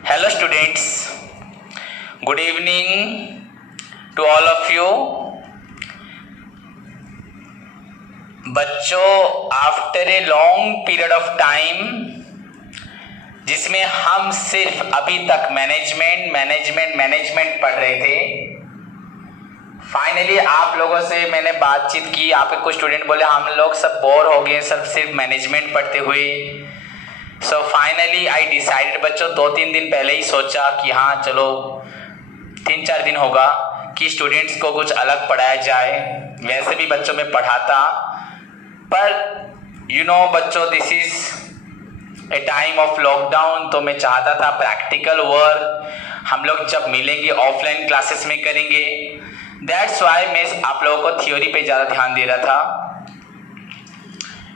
Hello students, good evening to all of you. बच्चों, after a long period of time जिसमें हम सिर्फ अभी तक मैनेजमेंट पढ़ रहे थे, फाइनली आप लोगों से मैंने बातचीत की। आपके कुछ स्टूडेंट बोले हम लोग सब बोर हो गए सब सिर्फ मैनेजमेंट पढ़ते हुए। सो फाइनली आई डिसाइडेड बच्चों, 2-3 दिन पहले ही सोचा कि हाँ चलो 3-4 दिन होगा कि स्टूडेंट्स को कुछ अलग पढ़ाया जाए। वैसे भी बच्चों में पढ़ाता, पर बच्चों this is a time of lockdown, तो मैं चाहता था प्रैक्टिकल वर्क हम लोग जब मिलेंगे ऑफलाइन क्लासेस में करेंगे। दैट्स वाई मैं आप लोगों को थ्योरी पे ज़्यादा ध्यान दे रहा था।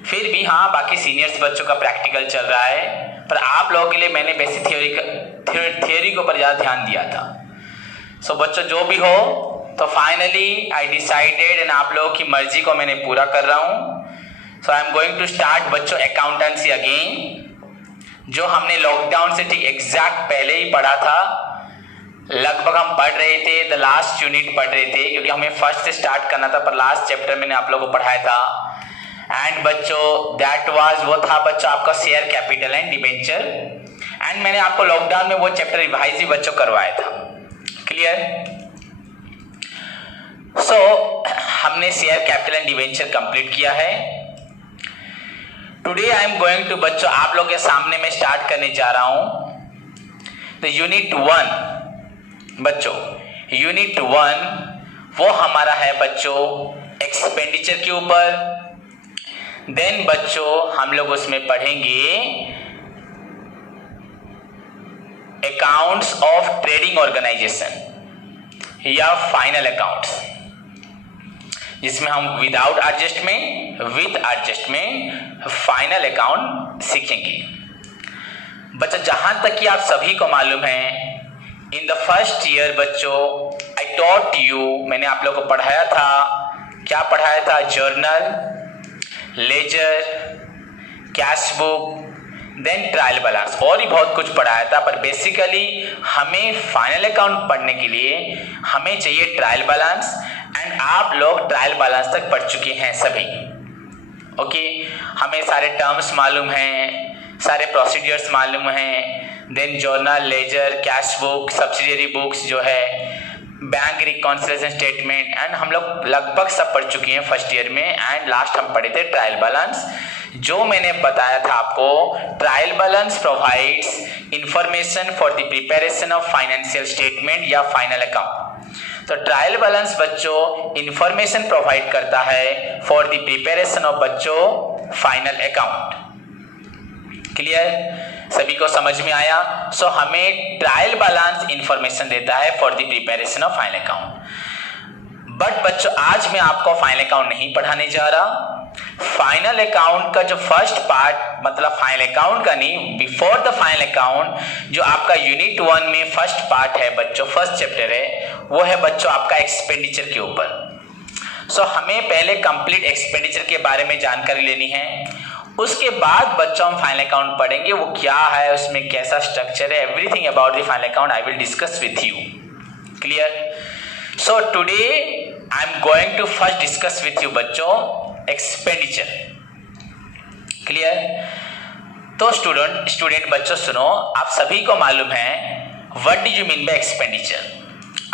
फिर भी हाँ, बाकी सीनियर्स बच्चों का प्रैक्टिकल चल रहा है, पर आप लोगों के लिए मैंने बेसिक थ्योरी के ऊपर ज़्यादा ध्यान दिया था। सो बच्चों जो भी हो, तो फाइनली आई डिसाइडेड एंड आप लोगों की मर्जी को मैंने पूरा कर रहा हूँ। So I am going to start बच्चों अकाउंटेंसी अगेन, जो हमने लॉकडाउन से ठीक एग्जैक्ट पहले ही पढ़ा था। लगभग हम पढ़ रहे थे, द लास्ट यूनिट पढ़ रहे थे, क्योंकि हमें फर्स्ट से स्टार्ट करना था, पर लास्ट चैप्टर मैंने आप लोगों को पढ़ाया था। एंड बच्चों दैट वाज वो था बच्चों आपका share capital and debenture, and मैंने आपको लॉकडाउन में वो चैप्टर रिवाइज भी बच्चों करवाया था। क्लियर? सो हमने share capital and debenture complete किया है। Today I am going to बच्चों आप लोग के सामने मैं स्टार्ट करने जा रहा हूं द यूनिट 1। बच्चों यूनिट 1 वो हमारा है बच्चों एक्सपेंडिचर के ऊपर। देन बच्चों हम लोग उसमें पढ़ेंगे अकाउंट्स ऑफ ट्रेडिंग ऑर्गेनाइजेशन या फाइनल अकाउंट्स, जिसमें हम without adjustment with adjustment final account सीखेंगे। बच्चों जहां तक कि आप सभी को मालूम है, इन द फर्स्ट ईयर बच्चों आई टॉट यू, मैंने आप लोगों को पढ़ाया था, क्या पढ़ाया था? Journal, ledger, cash book, then trial balance, और ही बहुत कुछ पढ़ाया था। पर बेसिकली हमें फाइनल अकाउंट पढ़ने के लिए हमें चाहिए ट्रायल बैलेंस, एंड आप लोग ट्रायल बैलेंस तक पढ़ चुके हैं सभी। ओके, हमें सारे टर्म्स मालूम हैं, सारे प्रोसीजर्स मालूम हैं। Then journal, ledger, cash book, subsidiary books जो है, बैंक रिकॉन्सिलिएशन स्टेटमेंट, एंड हम लोग लगभग सब पढ़ चुके हैं फर्स्ट ईयर में। एंड लास्ट हम पढ़े थे ट्रायल बैलेंस, जो मैंने बताया था आपको। Trial balance provides information for the preparation of financial statement या फाइनल अकाउंट। तो ट्रायल बैलेंस बच्चों इंफॉर्मेशन प्रोवाइड करता है फॉर द प्रिपरेशन ऑफ बच्चों फाइनल अकाउंट। क्लियर? सभी को समझ में आया? सो हमें ट्रायल बैलेंस इंफॉर्मेशन देता है for the preparation of final account. But बच्चों आज मैं आपको फाइनल अकाउंट नहीं पढ़ाने जा रहा। फाइनल अकाउंट का जो फर्स्ट पार्ट, मतलब फाइनल अकाउंट का नहीं, बिफोर द फाइनल अकाउंट, जो आपका यूनिट 1 में फर्स्ट पार्ट है बच्चों, फर्स्ट चैप्टर है, वो है बच्चों आपका एक्सपेंडिचर के ऊपर। सो हमें पहले कंप्लीट एक्सपेंडिचर के बारे में जानकारी लेनी है। उसके बाद बच्चों हम फाइनल अकाउंट पढ़ेंगे, वो क्या है, उसमें कैसा स्ट्रक्चर है, everything about the final account I will discuss with you. Clear? So today I am going to first discuss with you बच्चों एक्सपेंडिचर। क्लियर? तो स्टूडेंट बच्चों सुनो, आप सभी को मालूम है what do you mean by expenditure.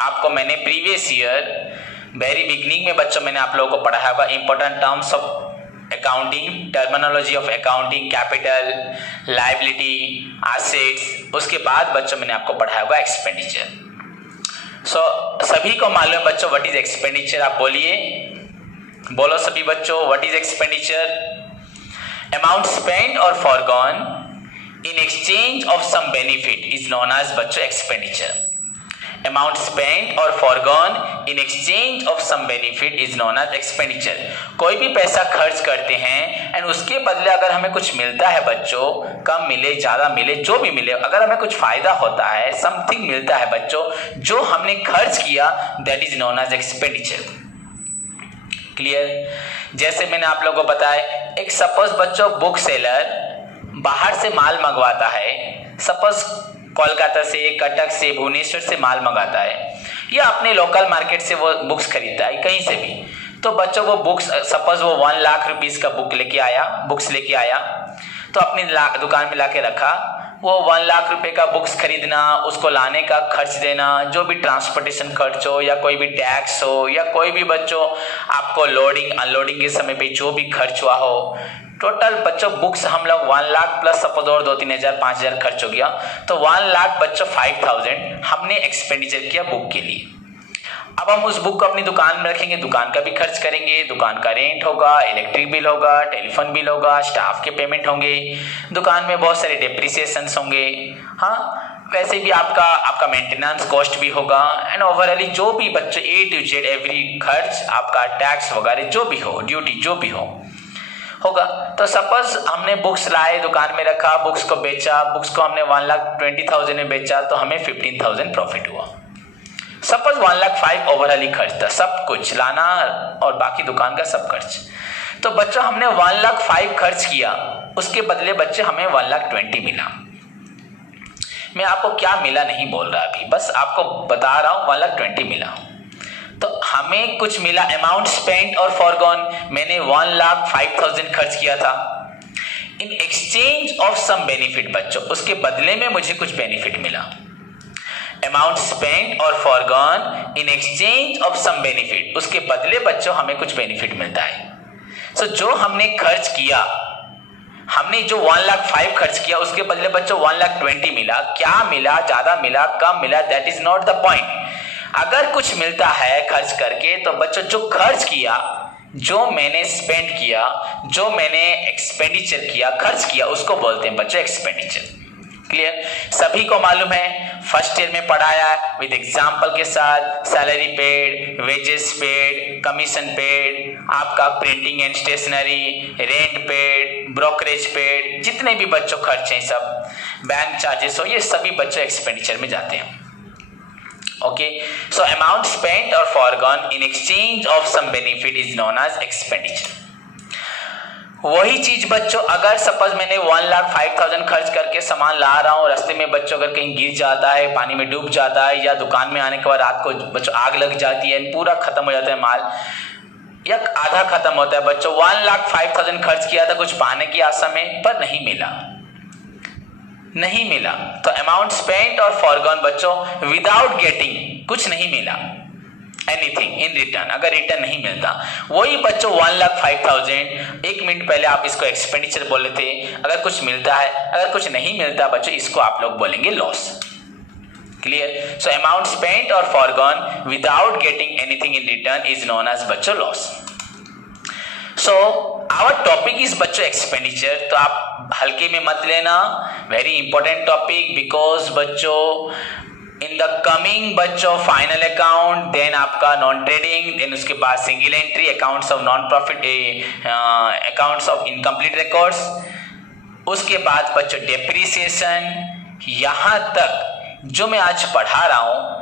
आपको मैंने प्रीवियस ईयर वेरी बिगनिंग में बच्चों मैंने आप लोगों को पढ़ाया होगा important terms of accounting, terminology of accounting, capital, liability, assets. उसके बाद बच्चों मैंने आपको पढ़ाया होगा एक्सपेंडिचर। सो सभी को मालूम है बच्चों व्हाट इज एक्सपेंडिचर। आप बोलिए, बोलो सभी बच्चों, what is expenditure? Amount spent और forgone in exchange of some benefit is known as बच्चों एक्सपेंडिचर। अमाउंट स्पेंट और forgone in exchange of some benefit is known as expenditure. कोई भी पैसा खर्च करते हैं एंड उसके बदले अगर हमें कुछ मिलता है बच्चों, कम मिले ज्यादा मिले जो भी मिले, अगर हमें कुछ फायदा होता है, समथिंग मिलता है बच्चों जो हमने खर्च किया, that is known as expenditure. Clear? जैसे मैंने आप लोगों को बताया, एक सपोज बच्चों बुक सेलर बाहर से माल मंगवाता है, सपोज कोलकाता से, कटक से, भुवनेश्वर से माल मंगाता है या अपने लोकल मार्केट से वो बुक्स खरीदता है, कहीं से भी, तो बच्चों वो बुक्स, सपोज वो 1 लाख रुपीस का बुक्स लेके आया, तो अपनी दुकान में लाके रखा। वो 1 लाख रुपए का बुक्स खरीदना, उसको लाने का खर्च देना, जो भी ट्रांसपोर्टेशन खर्च हो या कोई भी टैक्स हो या कोई भी बच्चों आपको लोडिंग अनलोडिंग के समय पे जो भी खर्च हुआ हो, टोटल बच्चों बुक्स हम लोग 1 लाख प्लस सपोज और 2-3 हज़ार 5 हज़ार खर्च हो गया, तो 1 लाख बच्चों 5,000 हमने एक्सपेंडिचर किया बुक के लिए। अब हम उस बुक को अपनी दुकान में रखेंगे, दुकान का भी खर्च करेंगे, दुकान का रेंट होगा, इलेक्ट्रिक बिल होगा, टेलीफोन बिल होगा, स्टाफ के पेमेंट होंगे, दुकान में बहुत सारे डेप्रिसिएशंस होंगे, हाँ वैसे भी आपका मेंटेनेंस कॉस्ट भी होगा, एंड ओवरऑली जो भी बच्चे A to Z एवरी खर्च आपका टैक्स वगैरह जो भी हो, ड्यूटी जो भी होगा। तो सपोज हमने बुक्स लाए, दुकान में रखा, बुक्स को बेचा, बुक्स को हमने 1,20,000 में बेचा, तो हमें 15,000 प्रॉफिट हुआ। सपोज 1,05,000 ओवरऑल ही खर्च था, सब कुछ लाना और बाकी दुकान का सब खर्च। तो बच्चों हमने 1,05,000 खर्च किया, उसके बदले बच्चे हमें 1,20,000 मिला। मैं आपको क्या मिला नहीं बोल रहा अभी, बस आपको बता रहा हूं 1,20,000 मिला। तो हमें कुछ मिला, अमाउंट स्पेंट और फॉरगॉन, मैंने 1,05,000 खर्च किया था in exchange of some benefit. बच्चों उसके बदले में मुझे कुछ बेनिफिट मिला। अमाउंट स्पेंट और forgone in exchange of some benefit, उसके बदले बच्चों हमें कुछ बेनिफिट मिलता है। सो जो हमने खर्च किया, हमने जो 1,05,000 खर्च किया, उसके बदले बच्चों 1,20,000 मिला। क्या मिला, ज्यादा मिला, कम मिला, that is not the point. अगर कुछ मिलता है खर्च करके, तो बच्चों जो खर्च किया, जो मैंने स्पेंड किया, जो मैंने एक्सपेंडिचर किया, खर्च किया, उसको बोलते हैं बच्चों एक्सपेंडिचर। क्लियर? सभी को मालूम है, फर्स्ट ईयर में पढ़ाया विद एग्जाम्पल के साथ, salary paid, wages paid, commission paid, आपका printing and stationery, rent paid, brokerage paid, जितने भी बच्चों खर्च हैं सब, बैंक चार्जेस हो, ये सभी बच्चों एक्सपेंडिचर में जाते हैं। ओके, सो अमाउंट स्पेंट और forgone in exchange of some benefit is known as expenditure. वही चीज बच्चों, अगर सपोज मैंने 1,05,000 खर्च करके सामान ला रहा हूँ, रास्ते में बच्चों अगर कहीं गिर जाता है, पानी में डूब जाता है, या दुकान में आने के बाद रात को बच्चों आग लग जाती है, पूरा खत्म हो जाता है माल, या आधा खत्म होता है बच्चों, 1,05,000 खर्च किया था कुछ पाने की आशा में, पर नहीं मिला। तो अमाउंट स्पेंट और फॉरगॉन बच्चों विदाउट गेटिंग, कुछ नहीं मिला, एनीथिंग इन रिटर्न, अगर रिटर्न नहीं मिलता, वही बच्चों 1,05,000, 1 मिनट पहले आप इसको एक्सपेंडिचर बोले थे, अगर कुछ मिलता है, अगर कुछ नहीं मिलता बच्चों, इसको आप लोग बोलेंगे loss. Clear? So amount spent और forgone without getting anything in return is known as बच्चों loss. So our topic is बच्चों एक्सपेंडिचर। तो आप हल्के में मत लेना, वेरी इंपॉर्टेंट टॉपिक, बिकॉज बच्चों इन द कमिंग बच्चों फाइनल अकाउंट, देन आपका नॉन ट्रेडिंग, देन उसके बाद single entry, accounts of non profit, accounts of incomplete records, उसके बाद बच्चों डेप्रिसिएशन, यहां तक जो मैं आज पढ़ा रहा हूं,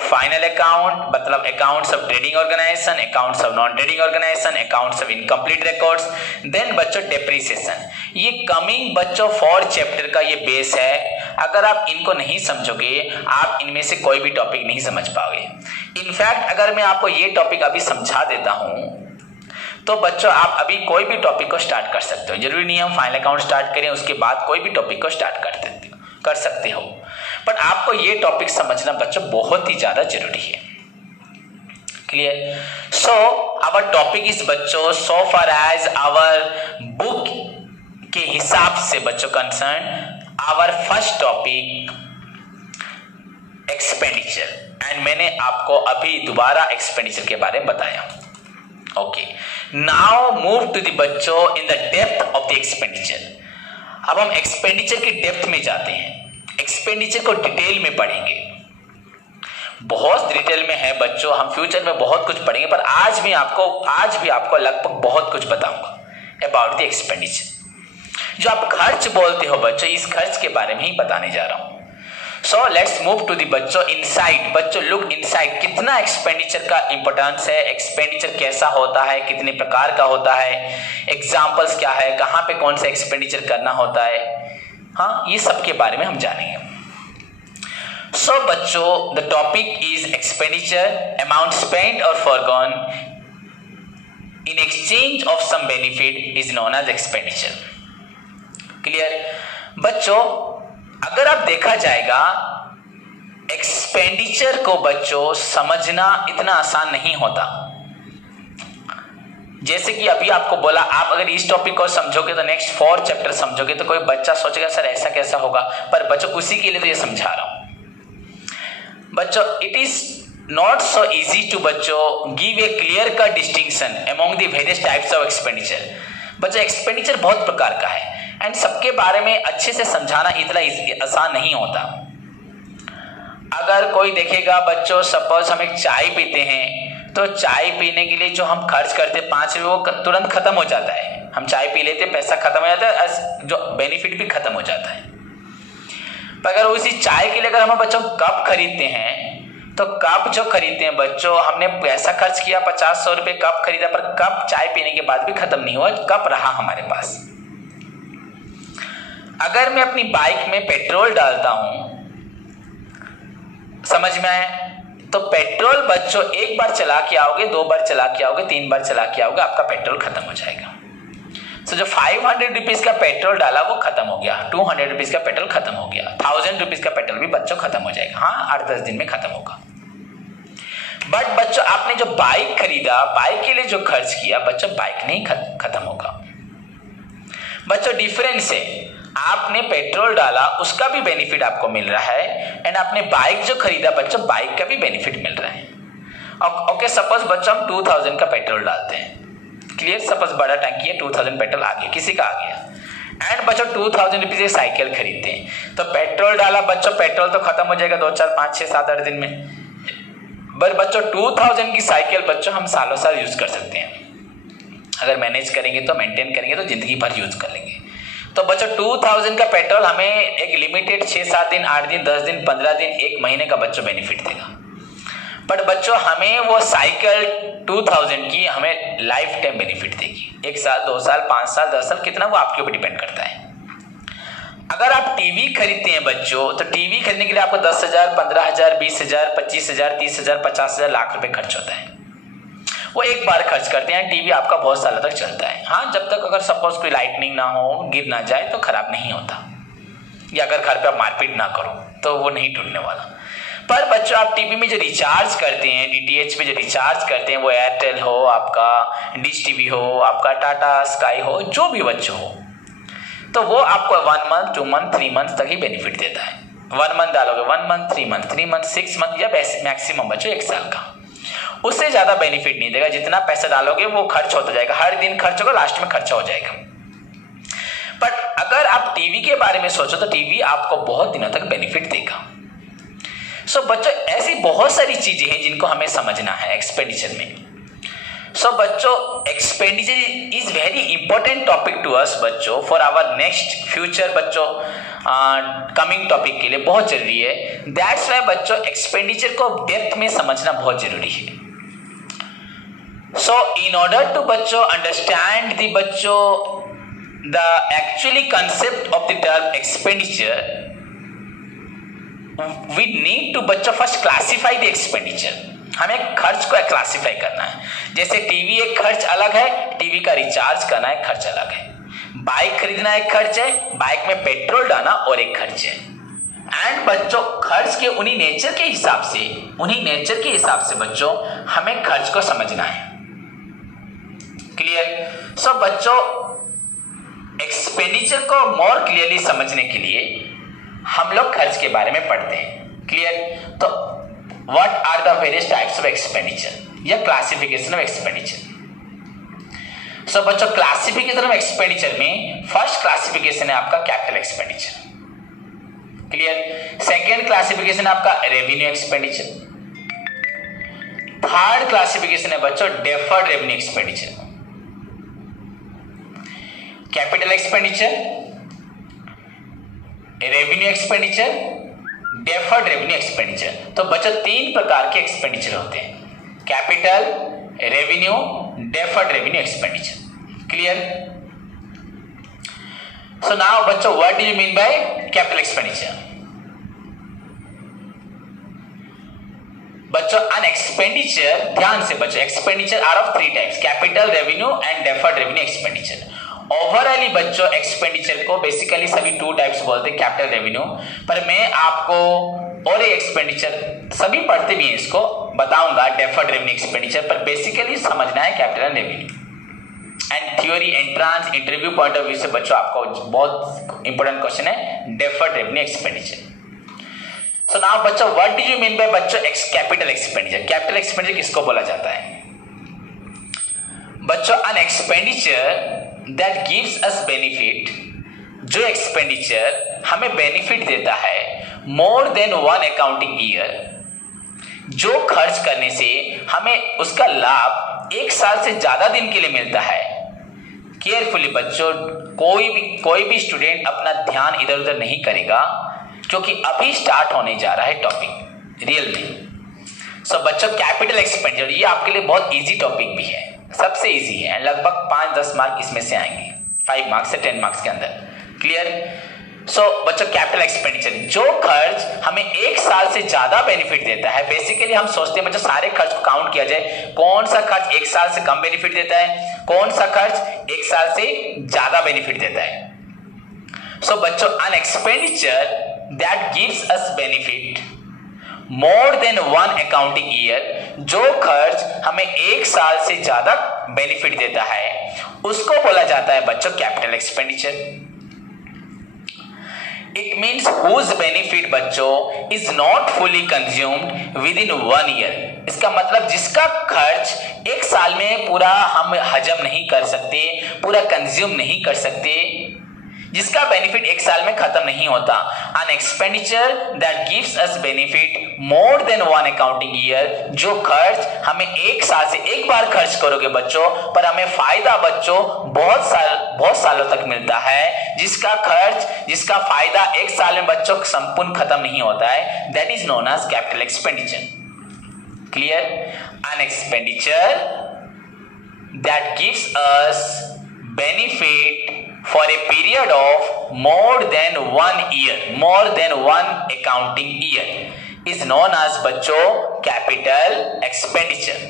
फाइनल अकाउंट मतलब accounts of trading organisation, accounts of non trading organisation, accounts of incomplete records, then बच्चों डेप्रिसिएशन, ये कमिंग बच्चों 4 चैप्टर का ये बेस है। अगर आप इनको नहीं समझोगे, आप इनमें से कोई भी टॉपिक नहीं समझ पाओगे। इनफैक्ट अगर मैं आपको ये टॉपिक अभी समझा देता हूं, तो बच्चों आप अभी कोई भी टॉपिक को स्टार्ट कर सकते हो। जरूरी नहीं हम फाइनल अकाउंट स्टार्ट करें, उसके बाद कोई भी टॉपिक को स्टार्ट कर सकते हो, बट आपको ये टॉपिक समझना बच्चों बहुत ही ज्यादा जरूरी है। Clear? So our topic is बच्चों, so far as our book के हिसाब से बच्चों concern, our first topic expenditure, and मैंने आपको अभी दोबारा एक्सपेंडिचर के बारे में बताया। Okay, now move to the बच्चों in the depth of the expenditure. अब हम एक्सपेंडिचर की डेप्थ में जाते हैं, एक्सपेंडिचर को डिटेल में पढ़ेंगे, बहुत डिटेल में है बच्चों, हम फ्यूचर में बहुत कुछ पढ़ेंगे, पर आज भी आपको लगभग बहुत कुछ बताऊंगा अबाउट द एक्सपेंडिचर। जो आप खर्च बोलते हो बच्चों, इस खर्च के बारे में ही बताने जा रहा हूं। So let's move to the बच्चों इनसाइड। बच्चों लुक इनसाइड, कितना एक्सपेंडिचर का इंपॉर्टेंस है, एक्सपेंडिचर कैसा होता है, कितने प्रकार का होता है, एग्जाम्पल्स क्या है, कहां पे कौन सा एक्सपेंडिचर करना होता है, हाँ ये सब के बारे में हम जानेंगे। सो बच्चों the topic is expenditure, amount spent और forgone in exchange of some benefit is known as expenditure. Clear बच्चों, अगर आप देखा जाएगा एक्सपेंडिचर को बच्चों समझना इतना आसान नहीं होता। जैसे कि अभी आपको बोला, आप अगर इस टॉपिक को समझोगे तो नेक्स्ट 4 चैप्टर समझोगे, तो कोई बच्चा सोचेगा सर ऐसा कैसा होगा, पर बच्चों उसी के लिए तो ये समझा रहा हूं। बच्चों it is not so easy to बच्चों give a clear cut distinction among the various types of expenditure. बच्चों एक्सपेंडिचर बहुत प्रकार का है एंड सबके बारे में अच्छे से समझाना इतना आसान नहीं होता। अगर कोई देखेगा बच्चों, सपोज हम एक चाय पीते हैं, तो चाय पीने के लिए जो हम खर्च करते 5 रुपये वो तुरंत खत्म हो जाता है। हम चाय पी लेते, पैसा खत्म हो जाता है, जो बेनिफिट भी खत्म हो जाता है। पर अगर उसी चाय के लिए अगर हम बच्चों कप खरीदते हैं, तो कप जो खरीदते हैं बच्चों, हमने पैसा खर्च किया 50-100 रुपये कप खरीदा, पर कप चाय पीने के बाद भी खत्म नहीं हुआ, कप रहा हमारे पास। अगर मैं अपनी बाइक में पेट्रोल डालता हूं, समझ में आया, तो पेट्रोल बच्चों एक बार चला के आओगे, 2 बार चला के आओगे, 3 बार चला के आओगे, आपका पेट्रोल खत्म हो जाएगा। तो जो 500 रुपीज का पेट्रोल डाला वो खत्म हो गया, 200 रुपीज का पेट्रोल खत्म हो गया, 1000 रुपीज का पेट्रोल भी बच्चों खत्म हो जाएगा। हाँ, 8-10 दिन में खत्म होगा। बट बच्चों आपने जो बाइक खरीदा, बाइक के लिए जो खर्च किया बच्चों, बाइक नहीं खत्म होगा। बच्चों डिफरेंस है, आपने पेट्रोल डाला उसका भी बेनिफिट आपको मिल रहा है एंड आपने बाइक जो खरीदा बच्चों, बाइक का भी बेनिफिट मिल रहा है। ओके, सपोज बच्चों हम 2000 का पेट्रोल डालते हैं, क्लियर, सपोज बड़ा टंकी है, 2000 पेट्रोल आ गया, किसी का आ गया, एंड बच्चों 2000 रुपीज एक साइकिल खरीदते हैं, तो पेट्रोल डाला बच्चों, पेट्रोल तो खत्म हो जाएगा 2, 4, 5, 6, 7, 8 दिन में। बट बच्चों 2000 की साइकिल बच्चों हम सालों साल यूज कर सकते हैं, अगर मैनेज करेंगे तो, मेंटेन करेंगे तो जिंदगी भर यूज कर लेंगे। तो बच्चों 2000 का पेट्रोल हमें एक लिमिटेड 6-7 दिन, 8 दिन, 10 दिन, 15 दिन, 1 महीने का बच्चों बेनिफिट देगा। बट बच्चों हमें वो साइकिल 2000 की हमें लाइफ टाइम बेनिफिट देगी, 1 साल, 2 साल, 5 साल, 10 साल, कितना वो आपके ऊपर डिपेंड करता है। अगर आप टीवी खरीदते हैं बच्चों, तो टीवी खरीदने के लिए आपको 10,000, 15,000, 20,000, 25,000, 30,000, 50,000, लाख रुपए खर्च होता है। वो एक बार खर्च करते हैं, टीवी आपका बहुत सालों तक चलता है। हाँ, जब तक अगर सपोज कोई लाइटनिंग ना हो, गिर ना जाए तो खराब नहीं होता, या अगर घर पे आप मारपीट ना करो तो वो नहीं टूटने वाला। पर बच्चों आप टीवी में जो रिचार्ज करते हैं, डीटीएच पे जो रिचार्ज करते हैं, वो एयरटेल हो, आपका डिश टीवी हो, आपका टाटा स्काई हो, जो भी बच्चों हो, तो वो आपको 1 मंथ, 2 मंथ, 3 मंथ तक ही बेनिफिट देता है। 1 मंथ डालोगे 1 मंथ, 3 मंथ, 3 मंथ, 6 मंथ, या मैक्सिमम बच्चों 1 साल का, उससे ज्यादा बेनिफिट नहीं देगा। जितना पैसा डालोगे वो खर्च होता जाएगा, हर दिन खर्च होगा, लास्ट में खर्चा हो जाएगा। पर अगर आप टीवी के बारे में सोचो तो टीवी आपको बहुत दिनों तक बेनिफिट देगा। सो बच्चों ऐसी बहुत सारी चीजें हैं जिनको हमें समझना है एक्सपेंडिचर में। सो बच्चों expenditure is very important topic to us बच्चों, फॉर आवर नेक्स्ट फ्यूचर बच्चों, कमिंग टॉपिक के लिए बहुत जरूरी है। दैट्स वाई बच्चों एक्सपेंडिचर को डेप्थ में समझना बहुत जरूरी है। So in order to बच्चों understand the बच्चों the actually concept of the term expenditure, we need to बच्चों first classify the expenditure। हमें खर्च को क्लासिफाई करना है। जैसे टीवी एक खर्च अलग है, टीवी का रिचार्ज करना एक खर्च अलग है, बाइक खरीदना एक खर्च है, बाइक में पेट्रोल डालना और एक खर्च है। एंड बच्चों खर्च के उन्हीं नेचर के हिसाब से बच्चों हमें खर्च को समझना है। क्लियर? सो बच्चों एक्सपेंडिचर को मोर क्लियरली समझने के लिए हम लोग खर्च के बारे में पढ़ते हैं। क्लियर? तो what are the various types of expenditure या क्लासिफिकेशन ऑफ एक्सपेंडिचर। सो बच्चों क्लासिफिकेशन ऑफ एक्सपेंडिचर में फर्स्ट क्लासिफिकेशन है आपका capital expenditure. Clear? Second classification है आपका रेवेन्यू एक्सपेंडिचर। थर्ड क्लासिफिकेशन है बच्चों deferred revenue expenditure. Capital expenditure, revenue expenditure, deferred revenue expenditure. तो बच्चों 3 प्रकार के एक्सपेंडिचर होते हैं, capital, revenue, deferred revenue expenditure. Clear? So now बच्चों what do you mean by capital expenditure? बच्चों अन एक्सपेंडिचर, ध्यान से बच्चों, expenditure are of 3 types, capital revenue and deferred revenue expenditure. Overall बच्चों एक्सपेंडिचर को बेसिकली सभी 2 टाइप्स बोलते हैं, कैपिटल रेवेन्यू, पर मैं आपको और एक एक्सपेंडिचर, सभी पढ़ते भी हैं इसको, बताऊंगा डेफर्ड रेवेन्यू एक्सपेंडिचर, पर बेसिकली समझना है capital revenue. And theory entrance interview point of view से बच्चों आपको बहुत इंपॉर्टेंट क्वेश्चन है deferred revenue expenditure. So now बच्चों what do you mean by बच्चों कैपिटल एक्सपेंडिचर? कैपिटल एक्सपेंडिचर किसको बोला जाता है बच्चों? An expenditure that gives us benefit, जो एक्सपेंडिचर हमें बेनिफिट देता है मोर देन 1 अकाउंटिंग ईयर, जो खर्च करने से हमें उसका लाभ 1 साल से ज्यादा दिन के लिए मिलता है। केयरफुली बच्चों, कोई भी स्टूडेंट अपना ध्यान इधर उधर नहीं करेगा, क्योंकि अभी स्टार्ट होने जा रहा है टॉपिक रियल में। सो बच्चों कैपिटल एक्सपेंडिचर ये आपके लिए बहुत इजी टॉपिक भी है, सबसे इजी है, लगभग 5-10 मार्क इसमें से आएंगे, 5 मार्क्स से 10 मार्क्स के अंदर। क्लियर? सो बच्चों कैपिटल एक्सपेंडिचर, जो खर्च हमें 1 साल से ज्यादा बेनिफिट देता है। बेसिकली हम सोचते हैं बच्चों सारे खर्च को काउंट किया जाए, कौन सा खर्च 1 साल से कम बेनिफिट देता है, कौन सा खर्च 1 साल से ज्यादा बेनिफिट देता है। सो बच्चों an expenditure that gives us benefit more than 1 accounting year, जो खर्च हमें 1 साल से ज्यादा बेनिफिट देता है, उसको बोला जाता है बच्चों capital expenditure. It means whose benefit बच्चों is not fully consumed within 1 year। इसका मतलब जिसका खर्च 1 साल में पूरा हम हजम नहीं कर सकते, पूरा कंज्यूम नहीं कर सकते, जिसका बेनिफिट 1 साल में खत्म नहीं होता। An expenditure that gives us benefit more than 1 accounting year, जो खर्च हमें 1 साल से एक बार खर्च करोगे बच्चों, पर हमें फायदा बच्चों बहुत सालों तक मिलता है, जिसका फायदा 1 साल में बच्चों संपूर्ण खत्म नहीं होता है, that is known as capital expenditure। Clear? An expenditure that gives us benefit for a period of more than 1 year, more than 1 accounting year is known as बच्चों capital expenditure।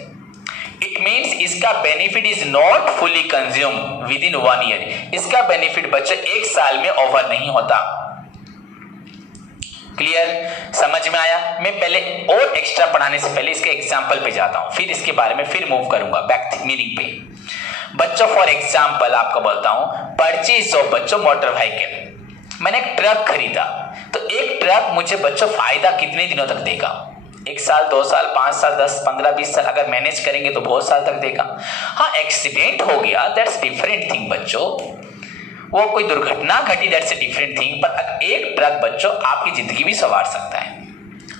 It means इसका benefit is not fully consumed within 1 year। इसका benefit बच्चों 1 साल में over नहीं होता। Clear? समझ में आया? मैं पहले और एक्स्ट्रा पढ़ाने से पहले इसके एग्जाम्पल पे जाता हूं, फिर इसके बारे में फिर मूव करूंगा बैक मीनिंग पे। बच्चों फॉर एग्जाम्पल आपको बोलता हूं, परचेज ऑफ बच्चों मोटर व्हीकल, मैंने एक ट्रक खरीदा, तो एक ट्रक मुझे बच्चों फायदा कितने दिनों तक देगा? 1 साल, 2 साल, 5 साल, 10, 15, 20 साल, अगर मैनेज करेंगे तो बहुत साल तक देगा। हाँ एक्सीडेंट हो गया, दैट्स डिफरेंट थिंग बच्चों, वो कोई दुर्घटना घटी, दैट्स ए डिफरेंट थिंग, पर एक ट्रक बच्चों आपकी जिंदगी भी संवार सकता है।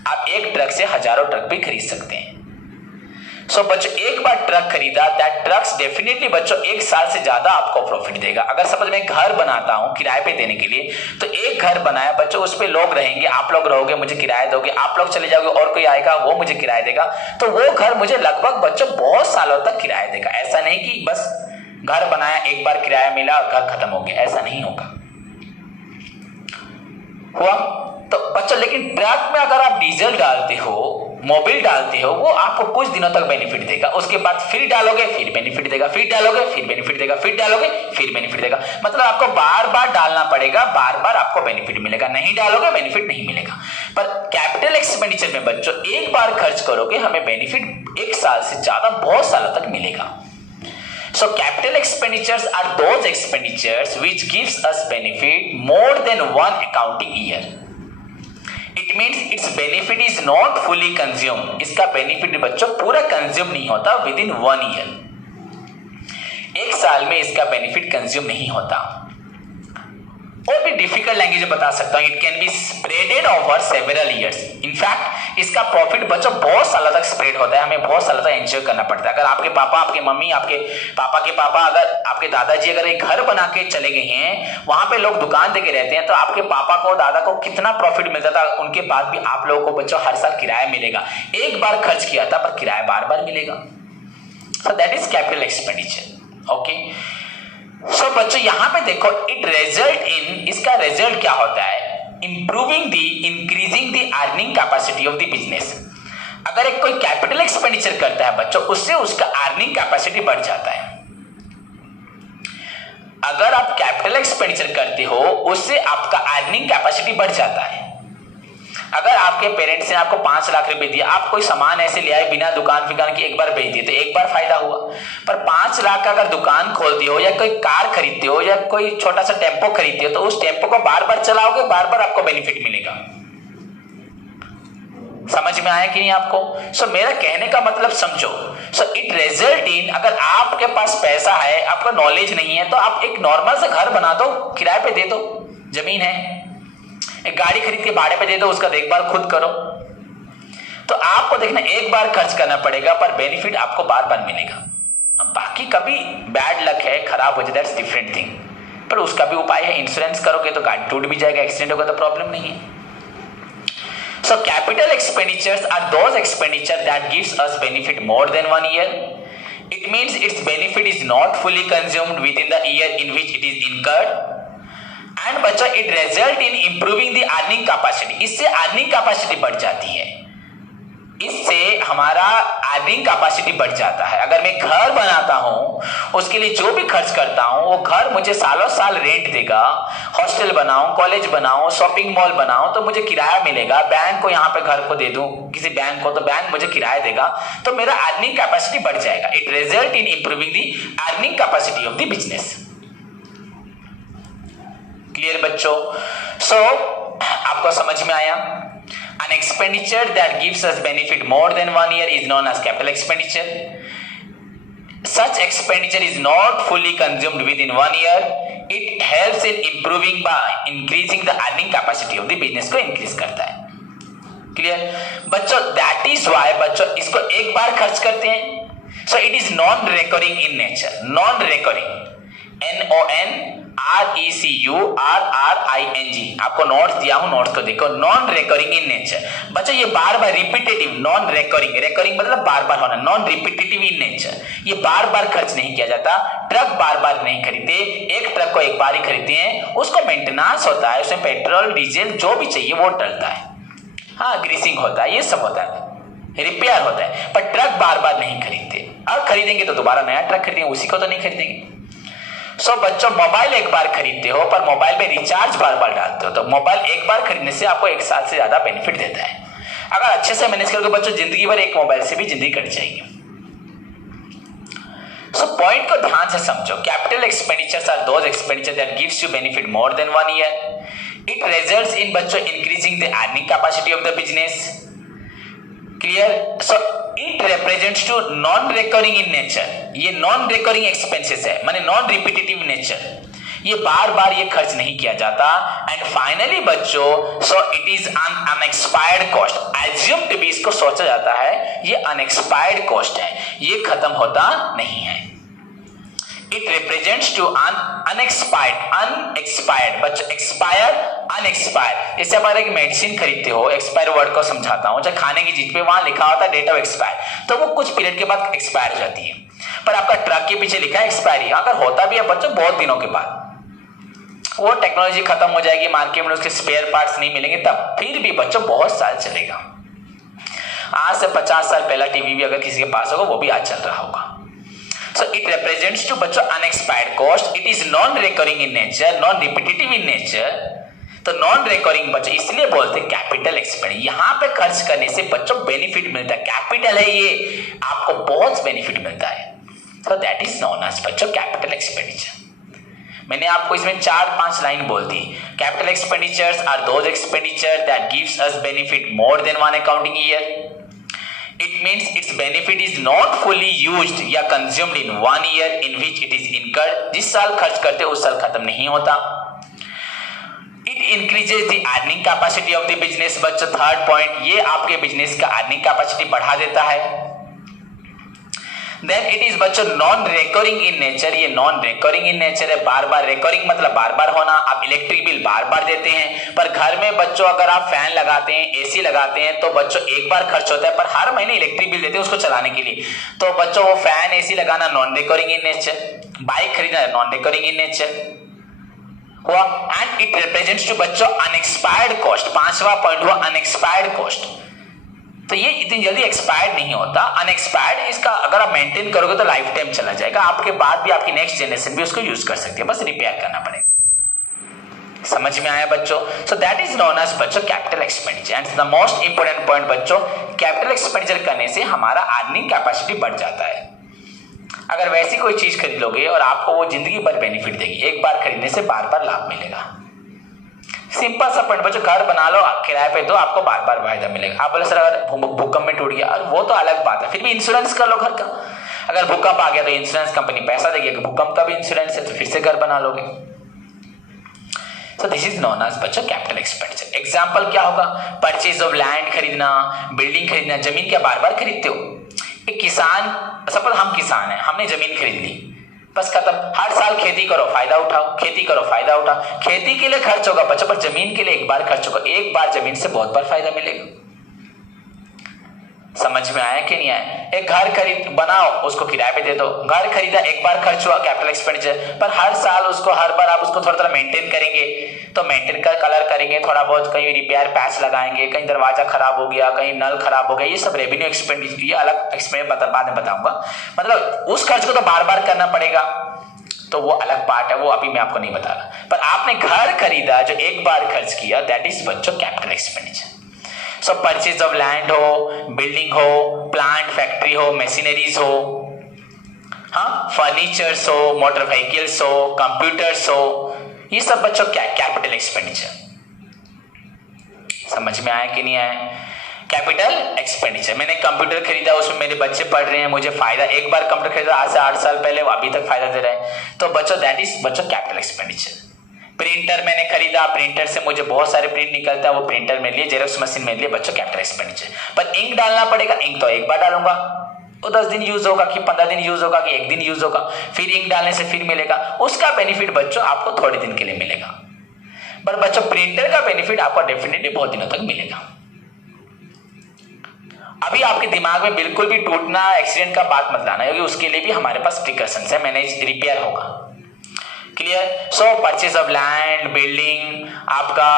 आप एक ट्रक से हजारों ट्रक भी खरीद सकते हैं। सो बच्चों एक बार ट्रक खरीदा, दैट ट्रक्स डेफिनेटली बच्चों 1 साल से ज्यादा आपको प्रॉफिट देगा। अगर सपोज मैं घर बनाता हूं किराए पे देने के लिए, तो एक घर बनाया बच्चों, उस पे लोग रहेंगे, आप लोग रहोगे, मुझे किराया दोगे, आप लोग चले जाओगे और कोई आएगा वो मुझे किराया देगा, तो वो घर मुझे लगभग बच्चों बहुत सालों तक किराया देगा। ऐसा नहीं कि बस घर बनाया, एक बार किराया मिला, घर खत्म हो गया, ऐसा नहीं होगा। हुआ? तो बच्चों लेकिन ट्रक में अगर आप डीजल डालते हो, मोबिल डालते हो, वो आपको कुछ दिनों तक बेनिफिट देगा, उसके बाद फिर डालोगे फिर बेनिफिट देगा, फिर डालोगे फिर बेनिफिट देगा, फिर डालोगे फिर बेनिफिट देगा। मतलब आपको बार बार डालना पड़ेगा, बार बार आपको बेनिफिट मिलेगा, नहीं डालोगे बेनिफिट नहीं मिलेगा। पर कैपिटल एक्सपेंडिचर में बच्चों एक बार खर्च करोगे, हमें बेनिफिट 1 साल से ज्यादा बहुत सालों तक मिलेगा। So capital expenditures are those expenditures which gives us benefit more than 1 accounting year। It means its benefit is not fully consumed। इसका बेनिफिट बच्चों पूरा कंज्यूम नहीं होता within 1 year। 1 साल में इसका बेनिफिट कंज्यूम नहीं होता। और भी डिफिकल्ट लैंग्वेज में बता सकता हूं, it can be spreaded over several years. In fact इसका प्रॉफिट बच्चों बहुत सालों तक स्प्रेड होता है, हमें बहुत सालों तक एंजॉय करना पड़ता है। अगर आपके पापा, आपके मम्मी, आपके पापा के पापा, अगर आपके दादाजी अगर एक घर बना के चले गए हैं, वहां पे लोग दुकान देके रहते हैं, तो आपके पापा को, दादा को कितना प्रॉफिट मिलता था, उनके बाद भी आप लोगों को बच्चों हर साल किराया मिलेगा। एक बार खर्च किया था पर किराया बार बार मिलेगा। So that is capital expenditure. Okay, so बच्चों यहां पे देखो, इट रिजल्ट इन, इसका रिजल्ट क्या होता है? Improving the, increasing the earning capacity of the business. अगर एक कोई कैपिटल एक्सपेंडिचर करता है बच्चों, उससे उसका अर्निंग कैपेसिटी बढ़ जाता है। अगर आप कैपिटल एक्सपेंडिचर करते हो उससे आपका अर्निंग कैपेसिटी बढ़ जाता है। अगर आपके पेरेंट्स ने आपको 5 लाख रुपए दिया, आप कोई सामान ऐसे ले आए बिना दुकान फिकान की, एक बार बेच दिए तो एक बार फायदा हुआ। पर 5 लाख का अगर दुकान खोलते हो या कोई कार खरीदते हो या कोई छोटा सा टेम्पो खरीदते हो तो उस टेम्पो को बार बार चलाओगे, बार बार आपको बेनिफिट मिलेगा। समझ में आया कि नहीं आपको? सो मेरा कहने का मतलब समझो। सो इट रिजल्ट इन, अगर आपके पास पैसा है, आपका नॉलेज नहीं है, तो आप एक नॉर्मल सा घर बना दो, किराए पे दे दो, जमीन है, एक गाड़ी खरीद के भाड़े पे दे दो, उसका देखभाल खुद करो। तो आपको देखना एक बार खर्च करना पड़ेगा पर बेनिफिट आपको बार बार मिलेगा। बाकी कभी बैड लक है, खराब हो जाए, दैट्स डिफरेंट थिंग, पर उसका भी उपाय है। इंश्योरेंस करोगे तो गाड़ी टूट भी जाएगा, एक्सीडेंट होगा तो प्रॉब्लम नहीं है। So capital expenditures are those expenditure that gives us benefit more than 1 year. It means its benefit is not fully consumed within the year in which it is incurred. And बच्चा it result in improving the earning capacity. इससे earning capacity बढ़ जाती है, इससे हमारा earning capacity बढ़ जाता है। अगर मैं घर बनाता हूं, उसके लिए जो भी खर्च करता हूं वो घर मुझे सालों साल रेंट देगा। हॉस्टल बनाऊं, कॉलेज बनाऊं, शॉपिंग मॉल बनाऊं तो मुझे किराया मिलेगा। बैंक को यहाँ पे घर को दे दूं किसी बैंक को तो बैंक मुझे किराया देगा, तो मेरा अर्निंग कैपेसिटी बढ़ जाएगा। It result in improving the earning capacity of the business. Clear बच्चों? सो आपको समझ में आया? An expenditure that gives us benefit more than 1 year is known as capital expenditure. Such expenditure is not fully consumed within 1 year. It helps in improving by increasing the earning capacity of the business को increase करता है। Clear? बच्चों that is why बच्चों इसको एक बार खर्च करते हैं। So it is non-recurring in nature. Non-recurring. NONRECURRING। आपको नोट्स दिया हूं, नोट्स को देखो। नॉन रिकरिंग इन नेचर बच्चों, ये बार बार रिपीटेटिव, नॉन रिकरिंग, रिकरिंग मतलब बार बार होना, नॉन रिपीटेटिव इन नेचर। ये बार बार खर्च नहीं किया जाता। ट्रक बार बार नहीं खरीदते, एक ट्रक को एक बार ही खरीदते हैं, उसको मेंटेनेंस होता है, उसमें पेट्रोल डीजल जो भी चाहिए वो डलता है, हाँ ग्रीसिंग होता है, ये सब होता है, रिपेयर होता है, पर ट्रक बार बार नहीं खरीदते। अब खरीदेंगे तो दोबारा नया ट्रक खरीदेंगे, उसी को तो नहीं खरीदेंगे। सो बच्चों मोबाइल एक बार खरीदते हो पर मोबाइल पे रिचार्ज बार बार डालते हो, तो मोबाइल एक बार खरीदने से आपको 1 साल से ज्यादा बेनिफिट देता है। अगर अच्छे से मैनेज करोगे बच्चों, जिंदगी भर एक मोबाइल से भी जिंदगी कट जाएगी। सो पॉइंट को ध्यान से समझो। Capital expenditures are those expenditure that gives you benefit more than 1 year. It results in बच्चों increasing the earning capacity of the business. Clear? So it represents to non recurring in nature. ये non recurring expenses है, माने non repetitive nature, ये बार बार ये खर्च नहीं किया जाता। एंड फाइनली बच्चों, so it is un unexpired cost. Assume to be, इसको सोचा जाता है ये अनएक्सपायर्ड कॉस्ट है, ये खत्म होता नहीं है। इट रिप्रेजेंट्स टू अनएक्सपायर्ड बच्चों, एक्सपायर अनएक्सपायर्ड। जैसे आप एक मेडिसिन खरीदते हो, एक्सपायर वर्ड को समझाता हूं, जब खाने की चीज पे वहां लिखा होता है डेट ऑफ एक्सपायर, तो वो कुछ पीरियड के बाद एक्सपायर हो जाती है। पर आपका ट्रक के पीछे लिखा है एक्सपायरी, अगर होता भी है बच्चों बहुत दिनों के बाद, वो टेक्नोलॉजी खत्म हो जाएगी, मार्केट में उसके स्पेयर पार्ट्स नहीं मिलेंगे, तब फिर भी बच्चों बहुत साल चलेगा। आज से 50 साल पहला टीवी भी अगर किसी के पास होगा वो भी आज चल रहा होगा। So it represents to बच्चों unexpired cost. It is non-recurring in nature, non-repetitive in nature. तो नॉन रिकरिंग बच्चों इसलिए बोलते हैं कैपिटल एक्सपेंडिचर। यहाँ पे खर्च करने से बच्चों बेनिफिट मिलता है, कैपिटल है ये, आपको बहुत बेनिफिट मिलता है। तो दैट इज नोन एज बच्चों कैपिटल एक्सपेंडिचर। मैंने आपको इसमें 4-5 लाइन बोल दी। Capital expenditures are those expenditure that gives us benefit more than 1 accounting year. It means its benefit is not fully used या consumed in 1 year in which it is incurred. जिस साल खर्च करते उस साल खत्म नहीं होता। It increases the earning capacity of the business बच्चों, थर्ड पॉइंट, ये आपके बिजनेस का अर्निंग कैपेसिटी बढ़ा देता है। Then it is बच्चों नॉन रिकरिंग इन नेचर, ये नॉन रिकरिंग इन नेचर है, बार बार रिकरिंग मतलब बार बार होना। आप इलेक्ट्रिक बिल बार बार देते हैं, पर घर में बच्चों अगर आप फैन लगाते हैं, एसी लगाते हैं तो बच्चों एक बार खर्च होता है, पर हर महीने इलेक्ट्रिक बिल देते हैं उसको चलाने के लिए, तो बच्चों वो फैन एसी लगाना non recurring in nature, bike खरीदना नॉन रिकरिंग इन नेचर हुआ। एंड इट रिप्रेजेंट्स टू बच्चों अनएक्सपायर्ड कॉस्ट। 5वां पॉइंट हुआ अनएक्सपायर्ड कॉस्ट। तो ये इतनी जल्दी एक्सपायर्ड नहीं होता, अनएक्सपायर्ड इसका अगर आप मेंटेन करोगे तो लाइफ टाइम चला जाएगा, आपके बाद भी आपकी नेक्स्ट जनरेशन भी उसको यूज कर सकती है, बस रिपेयर करना पड़ेगा। समझ में आया बच्चों? So that is known as बच्चों capital expenditure. And the most important point बच्चों, कैपिटल एक्सपेंडिचर करने से हमारा अर्निंग कैपेसिटी बढ़ जाता है। अगर वैसी कोई चीज खरीद लोगे और आपको वो जिंदगी भर बेनिफिट देगी, एक बार खरीदने से बार बार लाभ मिलेगा। सिंपल सा पॉइंट बच्चों, घर बना लो, किराए पे दो, आपको बार बार फायदा मिलेगा। आप बोले सर अगर भूकंप में टूट गया, वो तो अलग बात है, फिर भी इंश्योरेंस कर लो घर का। अगर भूकंप आ गया तो इंश्योरेंस कंपनी पैसा देगी, भूकंप का भी इंश्योरेंस है तो फिर से घर बना लोगे। So this is known as बच्चों कैपिटल एक्सपेंडिचर। एग्जाम्पल क्या होगा? परचेज ऑफ लैंड खरीदना, बिल्डिंग खरीदना। जमीन क्या बार बार खरीदते हो? एक किसान, सपोज हम किसान हैं, हमने जमीन खरीद ली, बस खत्म। हर साल खेती करो, फायदा उठाओ, खेती करो, फायदा उठाओ। खेती के लिए खर्च होगा बच्चों, पर जमीन के लिए एक बार खर्च होगा। एक बार जमीन से बहुत बार फायदा मिलेगा। समझ में आया कि नहीं आया? एक घर खरीद बनाओ, उसको किराए पे दे दो। घर खरीदा, एक बार खर्च हुआ, कैपिटल एक्सपेंडिचर, पर हर साल उसको, हर बार आप उसको थोड़ा थोड़ा मेंटेन करेंगे, तो मेंटेन कर कलर करेंगे, थोड़ा बहुत कहीं रिपेयर पैच लगाएंगे, कहीं दरवाजा खराब हो गया, कहीं नल खराब हो गया, ये सब रेवेन्यू एक्सपेंडिचर, ये अलग एक्सपेंडिचर बाद में बताऊंगा। मतलब उस खर्च को तो बार बार करना पड़ेगा, तो वो अलग पार्ट है, वो अभी मैं आपको नहीं बता रहा। पर आपने घर खरीदा जो एक बार खर्च किया, दैट इज बच्चों capital expenditure. So purchase of land हो, बिल्डिंग हो, प्लांट फैक्ट्री हो, मशीनरीज हो, हाँ, फर्नीचर्स हो, मोटर व्हीकल्स हो, कंप्यूटर्स हो, ये सब बच्चों क्या कैपिटल एक्सपेंडिचर। समझ में आया कि नहीं आया? Capital expenditure. मैंने कंप्यूटर खरीदा, उसमें मेरे बच्चे पढ़ रहे हैं, मुझे फायदा, एक बार कंप्यूटर खरीदा आज से 8 साल पहले, वो अभी तक फायदा दे रहा है, तो बच्चों दैट इज बच्चों कैपिटल एक्सपेंडिचर। प्रिंटर मैंने खरीदा, प्रिंटर से मुझे बहुत सारे प्रिंट निकलता है, वो प्रिंटर मेरे लिए, जेरॉक्स मशीन मेरे लिए बच्चों कैपिटल एक्सपेंडिचर। पर इंक डालना पड़ेगा, इंक तो एक बार डालूंगा, वो 10 दिन यूज होगा कि 15 दिन यूज होगा कि 1 दिन यूज होगा, फिर इंक डालने से फिर मिलेगा, उसका बेनिफिट बच्चों आपको थोड़े दिन के लिए मिलेगा। पर बच्चों प्रिंटर का बेनिफिट आपको डेफिनेटली बहुत दिनों तक मिलेगा। अभी आपके दिमाग में बिल्कुल भी टूटना, एक्सीडेंट का बात मत लाना, क्योंकि उसके लिए भी हमारे पास प्रिकॉशंस है, मैनेज रिपेयर होगा। Clear? So purchase of land, building, आपका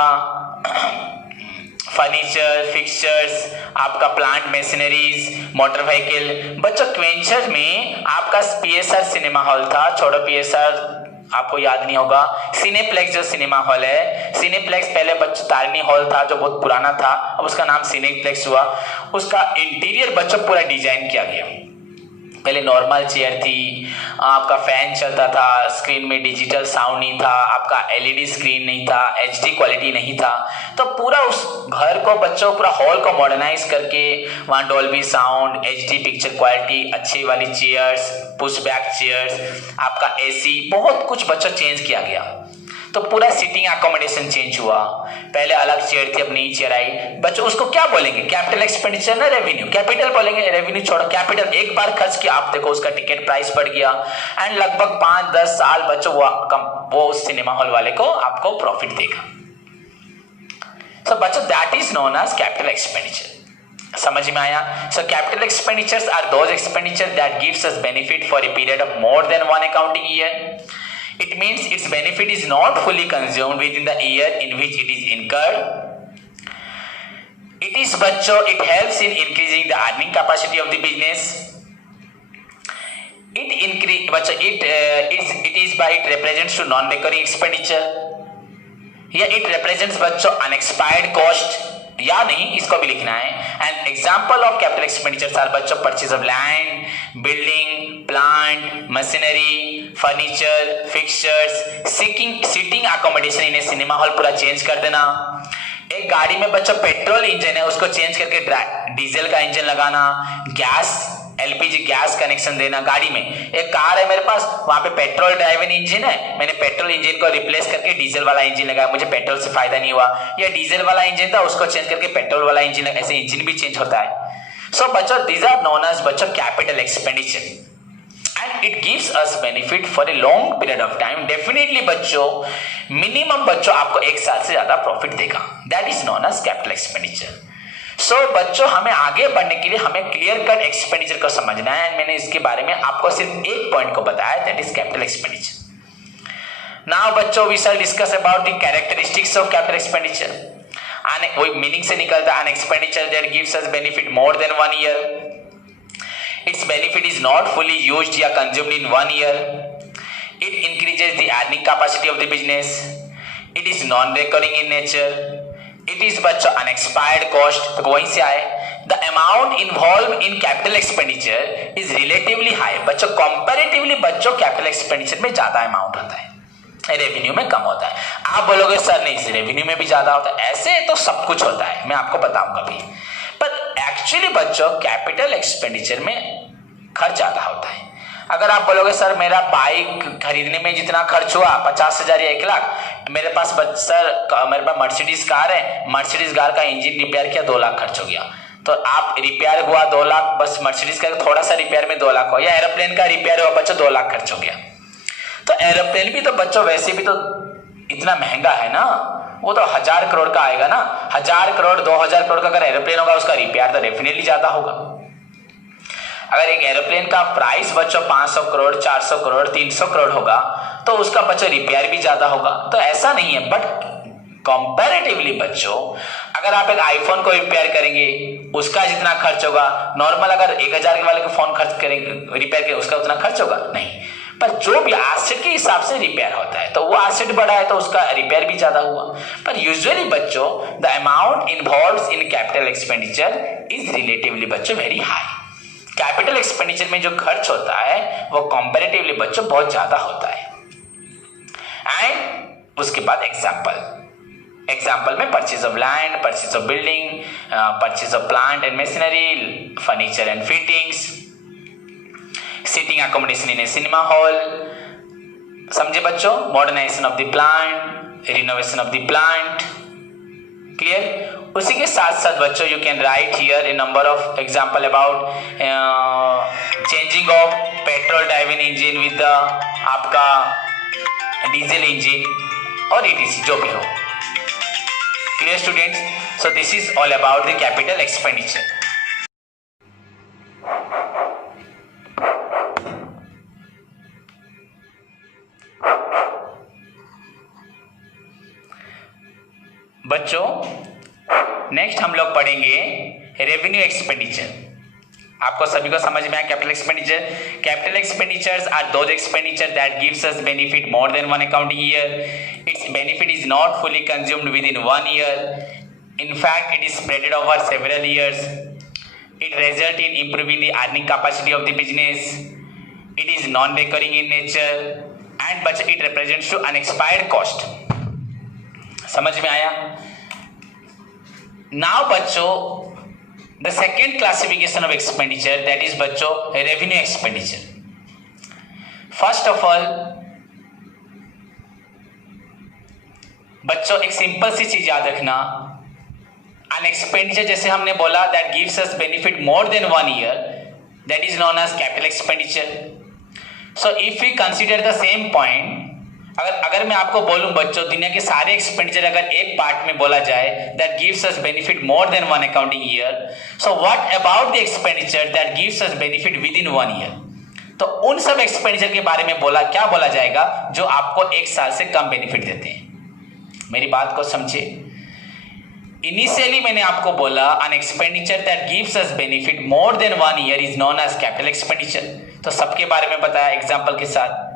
फर्नीचर, फिक्सचर्स, आपका प्लांट मशीनरीज, मोटर व्हीकल। बच्चों क्वेंचर में आपका पीएसआर सिनेमा हॉल था, छोड़ो पीएसआर आपको याद नहीं होगा, सिनेप्लेक्स जो सिनेमा हॉल है, सिनेप्लेक्स पहले बच्चों तारिणी हॉल था जो बहुत पुराना था, अब उसका नाम सिनेप्लेक्स हुआ। उसका इंटीरियर बच्चों पूरा डिजाइन किया गया। पहले नॉर्मल चेयर थी, आपका फैन चलता था, स्क्रीन में डिजिटल साउंड नहीं था, आपका एलईडी स्क्रीन नहीं था, एचडी क्वालिटी नहीं था, तो पूरा उस घर को बच्चों, पूरा हॉल को मॉडर्नाइज करके वहाँ Dolby sound, HD picture quality, अच्छी वाली चेयर्स, पुश बैक चेयर्स, आपका एसी, बहुत कुछ बच्चों चेंज किया गया। तो पूरा सीटिंग अकोमोडेशन चेंज हुआ। पहले अलग चेयर थी, अब नई चेयर आई। बच्चों उसको क्या बोलेंगे? कैपिटल एक्सपेंडिचर ना रेवेन्यू? कैपिटल बोलेंगे, रेवेन्यू छोड़ो, कैपिटल। एक बार खर्च किया, आप देखो उसका टिकट प्राइस बढ़ गया, एंड लगभग 5-10 साल बच्चों वो उस सिनेमा हॉल वाले को आपको प्रॉफिट देगा। सो बच्चों that is known as capital expenditure. समझ में आया? So capital expenditures are those expenditure that gives us benefit for a period of more than one accounting year. It means its benefit is not fully consumed within the year in which it is incurred. It is बच्चों, it helps in increasing the earning capacity of the business. It is by it represents to non-recurring expenditure. Yeah, it represents बच्चों unexpired cost. या नहीं, इसको भी लिखना है। And example of capital expenditures are बच्चों purchase of land, building, plant, machinery, furniture, fixtures, seating accommodation in cinema hall पूरा change कर देना। एक गाड़ी में बच्चों पेट्रोल इंजन है, उसको चेंज करके डीजल का इंजन लगाना, गैस एलपीजी गैस कनेक्शन देना गाड़ी में। एक कार है मेरे पास, वहां पे पेट्रोल ड्राइवन इंजन है, मैंने पेट्रोल इंजन को रिप्लेस करके डीजल वाला इंजन लगाया, मुझे पेट्रोल से फायदा नहीं हुआ। या डीजल वाला इंजन था, उसको चेंज करके पेट्रोल वाला इंजन लगाया, ऐसे इंजन भी चेंज होता है। सो बच्चों दीज आर नोन एज बच्चों capital expenditure and it gives us benefit for a long period of time. Definitely बच्चों मिनिमम बच्चों आपको 1 साल से ज्यादा प्रॉफिट देगा, that is known as capital expenditure. So बच्चों हमें आगे बढ़ने के लिए हमें क्लियर कट एक्सपेंडिचर को समझना है। मैंने इसके बारे में आपको सिर्फ एक पॉइंट को बताया, that is capital expenditure. Now बच्चों we shall discuss about the characteristics of capital expenditure. वही मीनिंग से निकलता है, an expenditure that gives us benefit more than 1 year. Its benefit is not fully used या consumed in 1 year. It increases the earning capacity of the business. It is non-recurring in nature. It is बच्चों unexpired cost, तो वहीं से आए. The amount involved in capital expenditure is relatively high. बच्चों comparatively बच्चों capital expenditure में ज्यादा amount होता है, रेवेन्यू में कम होता है. आप बोलोगे सर नहीं, रेवेन्यू में भी ज्यादा होता है. ऐसे तो सब कुछ होता है, मैं आपको बताऊंगा भी. पर एक्चुअली बच्चों कैपिटल एक्सपेंडिचर में खर्च ज्यादा होता है. अगर आप बोलोगे सर मेरा बाइक खरीदने में जितना खर्च हुआ 50,000 या 1 लाख, मेरे पास मेरे पास मर्सिडीज कार है, मर्सिडीज कार का इंजन रिपेयर किया 2 लाख खर्च हो गया. तो आप रिपेयर हुआ 2 लाख, बस मर्सिडीज का थोड़ा सा रिपेयर में 2 लाख हो, या एरोप्लेन का रिपेयर हुआ बच्चों 2 लाख खर्च हो गया. तो एरोप्लेन भी तो बच्चों वैसे भी तो इतना महंगा है ना, वो तो 1000 करोड़ का आएगा ना. 1000 करोड़ 2000 करोड़ का अगर एरोप्लेन होगा उसका रिपेयर तो डेफिनेटली ज्यादा होगा. अगर एक एरोप्लेन का प्राइस बच्चों 500 करोड़ 400 करोड़ 300 करोड़ होगा तो उसका बच्चों रिपेयर भी ज्यादा होगा. तो ऐसा नहीं है, बट कंपैरेटिवली बच्चों अगर आप एक आईफोन को रिपेयर करेंगे उसका जितना खर्च होगा, नॉर्मल अगर 1000 के वाले का फोन खर्च करेंगे रिपेयर करेंगे उसका उतना खर्च होगा नहीं. पर जो भी एसेट के हिसाब से रिपेयर होता है, तो वो एसेट बड़ा है तो उसका रिपेयर भी ज्यादा हुआ. पर यूजुअली बच्चों the amount involved in capital expenditure is relatively बच्चों वेरी हाई. कैपिटल एक्सपेंडिचर में जो खर्च होता है वो कंपैरेटिवली बच्चों बहुत ज्यादा होता है. एंड उसके बाद एग्जाम्पल में purchase of land, purchase of building, purchase of plant and machinery, furniture and fittings, seating accommodation in a cinema hall. समझे बच्चों? Modernisation of the plant, renovation of the plant. Clear? उसी के साथ साथ बच्चों you can write here a number of example about changing of petrol driven engine with the आपका diesel engine और ETC जो भी हो. Clear students? So this is all about the capital expenditure. बच्चों नेक्स्ट हम लोग पढ़ेंगे रेवेन्यू एक्सपेंडिचर. आपको सभी को समझ में आया capital expenditure? Capital expenditures are those expenditure that gives us benefit more than 1 accounting year. Its benefit is not fully consumed with in 1 year. In fact it is spreaded over several years. It result in improving the earning capacity of the business. It is non recurring in nature and but it represents to unexpired cost. समझ में आया? Now बच्चों the second classification of expenditure that is बच्चों revenue expenditure. First of all बच्चों एक simple सी चीज याद रखना, एन एक्सपेंडिचर जैसे हमने बोला that gives us benefit more than 1 year that is known as capital expenditure. So if we consider the same point, अगर मैं आपको बोलूं बच्चों दुनिया के सारे एक्सपेंडिचर अगर एक पार्ट में बोला जाए that gives us benefit more than 1 accounting year, so what about the expenditure that gives us benefit with in 1 year. तो उन सब एक्सपेंडिचर के बारे में क्या बोला जाएगा जो आपको 1 साल से कम बेनिफिट देते हैं. मेरी बात को समझे. इनिशियली मैंने आपको बोला an expenditure that gives us benefit more than 1 year is known as capital expenditure. तो सबके बारे में बताया, एग्जांपल के साथ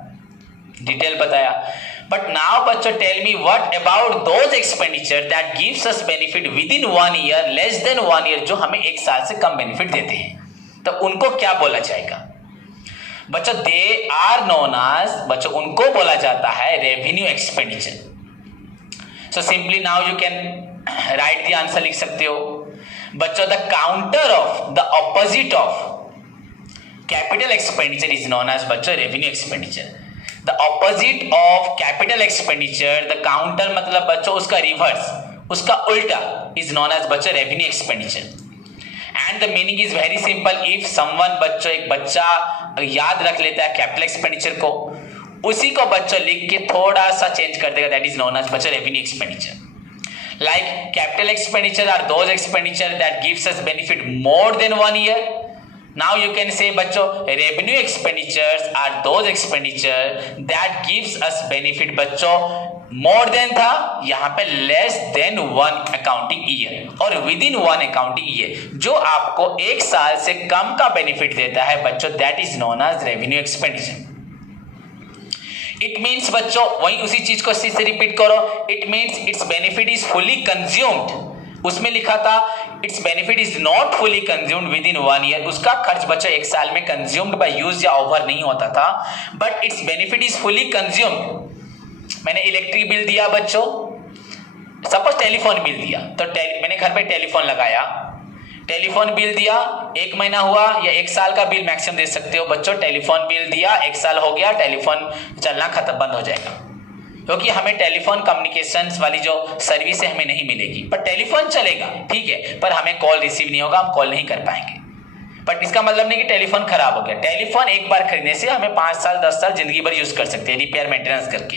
डिटेल बताया. बट नाउ बच्चों tell me what about those expenditure that gives us benefit with in 1 year less than 1 year, जो हमें 1 साल से कम बेनिफिट देते हैं, तो उनको क्या बोला जाएगा बच्चों? दे आर नोन एज बच्चों उनको बोला जाता है revenue expenditure. So simply now you can write the answer, लिख सकते हो बच्चों the counter of the opposite of capital expenditure is known as बच्चों revenue expenditure. The opposite of capital expenditure, the counter मतलब बच्चों उसका रिवर्स, उसका उल्टा इज नोन एज बच्चों revenue expenditure. And the meaning is very simple. If someone बच्चों एक बच्चा याद रख लेता है कैपिटल एक्सपेंडिचर को, उसी को बच्चों लिख के थोड़ा सा चेंज कर देगा, दैट इज नोन एज बच्चों revenue expenditure. Like capital expenditure are those expenditure that gives us benefit more than 1 year. Now you can say बच्चों revenue expenditures are those expenditure that gives us benefit बच्चों more than था, यहां पे less than 1 accounting year और with in 1 accounting year जो आपको 1 साल से कम का बेनिफिट देता है बच्चों, that is known as revenue expenditure. It means बच्चों वही उसी चीज को अच्छे से रिपीट करो, it means its benefit is fully consumed, उसमें लिखा था its benefit is not fully consumed with in 1 year, उसका खर्च बच्चों 1 साल में कंज्यूम्ड बाय यूज या ओवर नहीं होता था, but its benefit is fully consumed. मैंने इलेक्ट्रिक बिल दिया बच्चों, सपोज टेलीफोन बिल दिया, तो मैंने घर पे टेलीफोन लगाया, टेलीफोन बिल दिया, 1 महीना हुआ या 1 साल का बिल मैक्सिमम दे सकते हो बच्चों। टेलीफोन बिल दिया, 1 साल हो गया, टेलीफोन चलना खत्म बंद हो जाएगा, क्योंकि हमें टेलीफोन कम्युनिकेशंस वाली जो सर्विस है हमें नहीं मिलेगी, पर टेलीफोन चलेगा, ठीक है, पर हमें कॉल रिसीव नहीं होगा, हम कॉल नहीं कर पाएंगे। बट इसका मतलब नहीं कि टेलीफोन खराब हो गया, टेलीफोन एक बार खरीदने से हमें 5 साल 10 साल जिंदगी भर यूज कर सकते हैं रिपेयर मेंटेनेंस करके,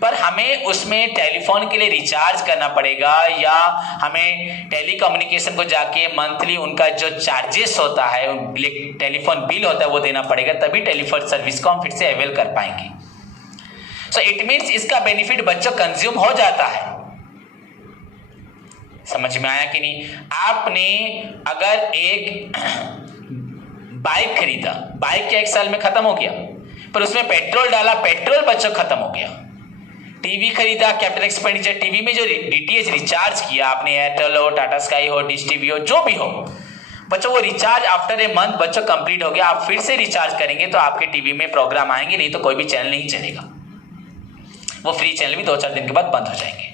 पर हमें उसमें टेलीफोन के लिए रिचार्ज करना पड़ेगा या हमें टेलीकम्युनिकेशन को जाके मंथली उनका जो चार्जेस होता है, टेलीफोन बिल होता है वो देना पड़ेगा, तभी टेलीफोन सर्विस को हम फिर से अवेल कर पाएंगे। सो इट मीन्स इसका बेनिफिट बच्चों कंज्यूम हो जाता है। समझ में आया कि नहीं? आपने अगर एक बाइक खरीदा, बाइक क्या 1 साल में खत्म हो गया, पर उसमें पेट्रोल डाला, पेट्रोल बच्चों खत्म हो गया। टीवी खरीदा, कैपिटल एक्सपेंडिचर, टीवी में जो डीटीएच रिचार्ज किया आपने, एयरटेल हो, टाटा स्काई हो, डिश टीवी हो, जो भी हो बच्चों, वो रिचार्ज आफ्टर ए मंथ बच्चों कंप्लीट हो गया, आप फिर से रिचार्ज करेंगे तो आपके टीवी में प्रोग्राम आएंगे, नहीं तो कोई भी चैनल नहीं चलेगा, वो फ्री चैनल भी 2-4 दिन के बाद बंद हो जाएंगे।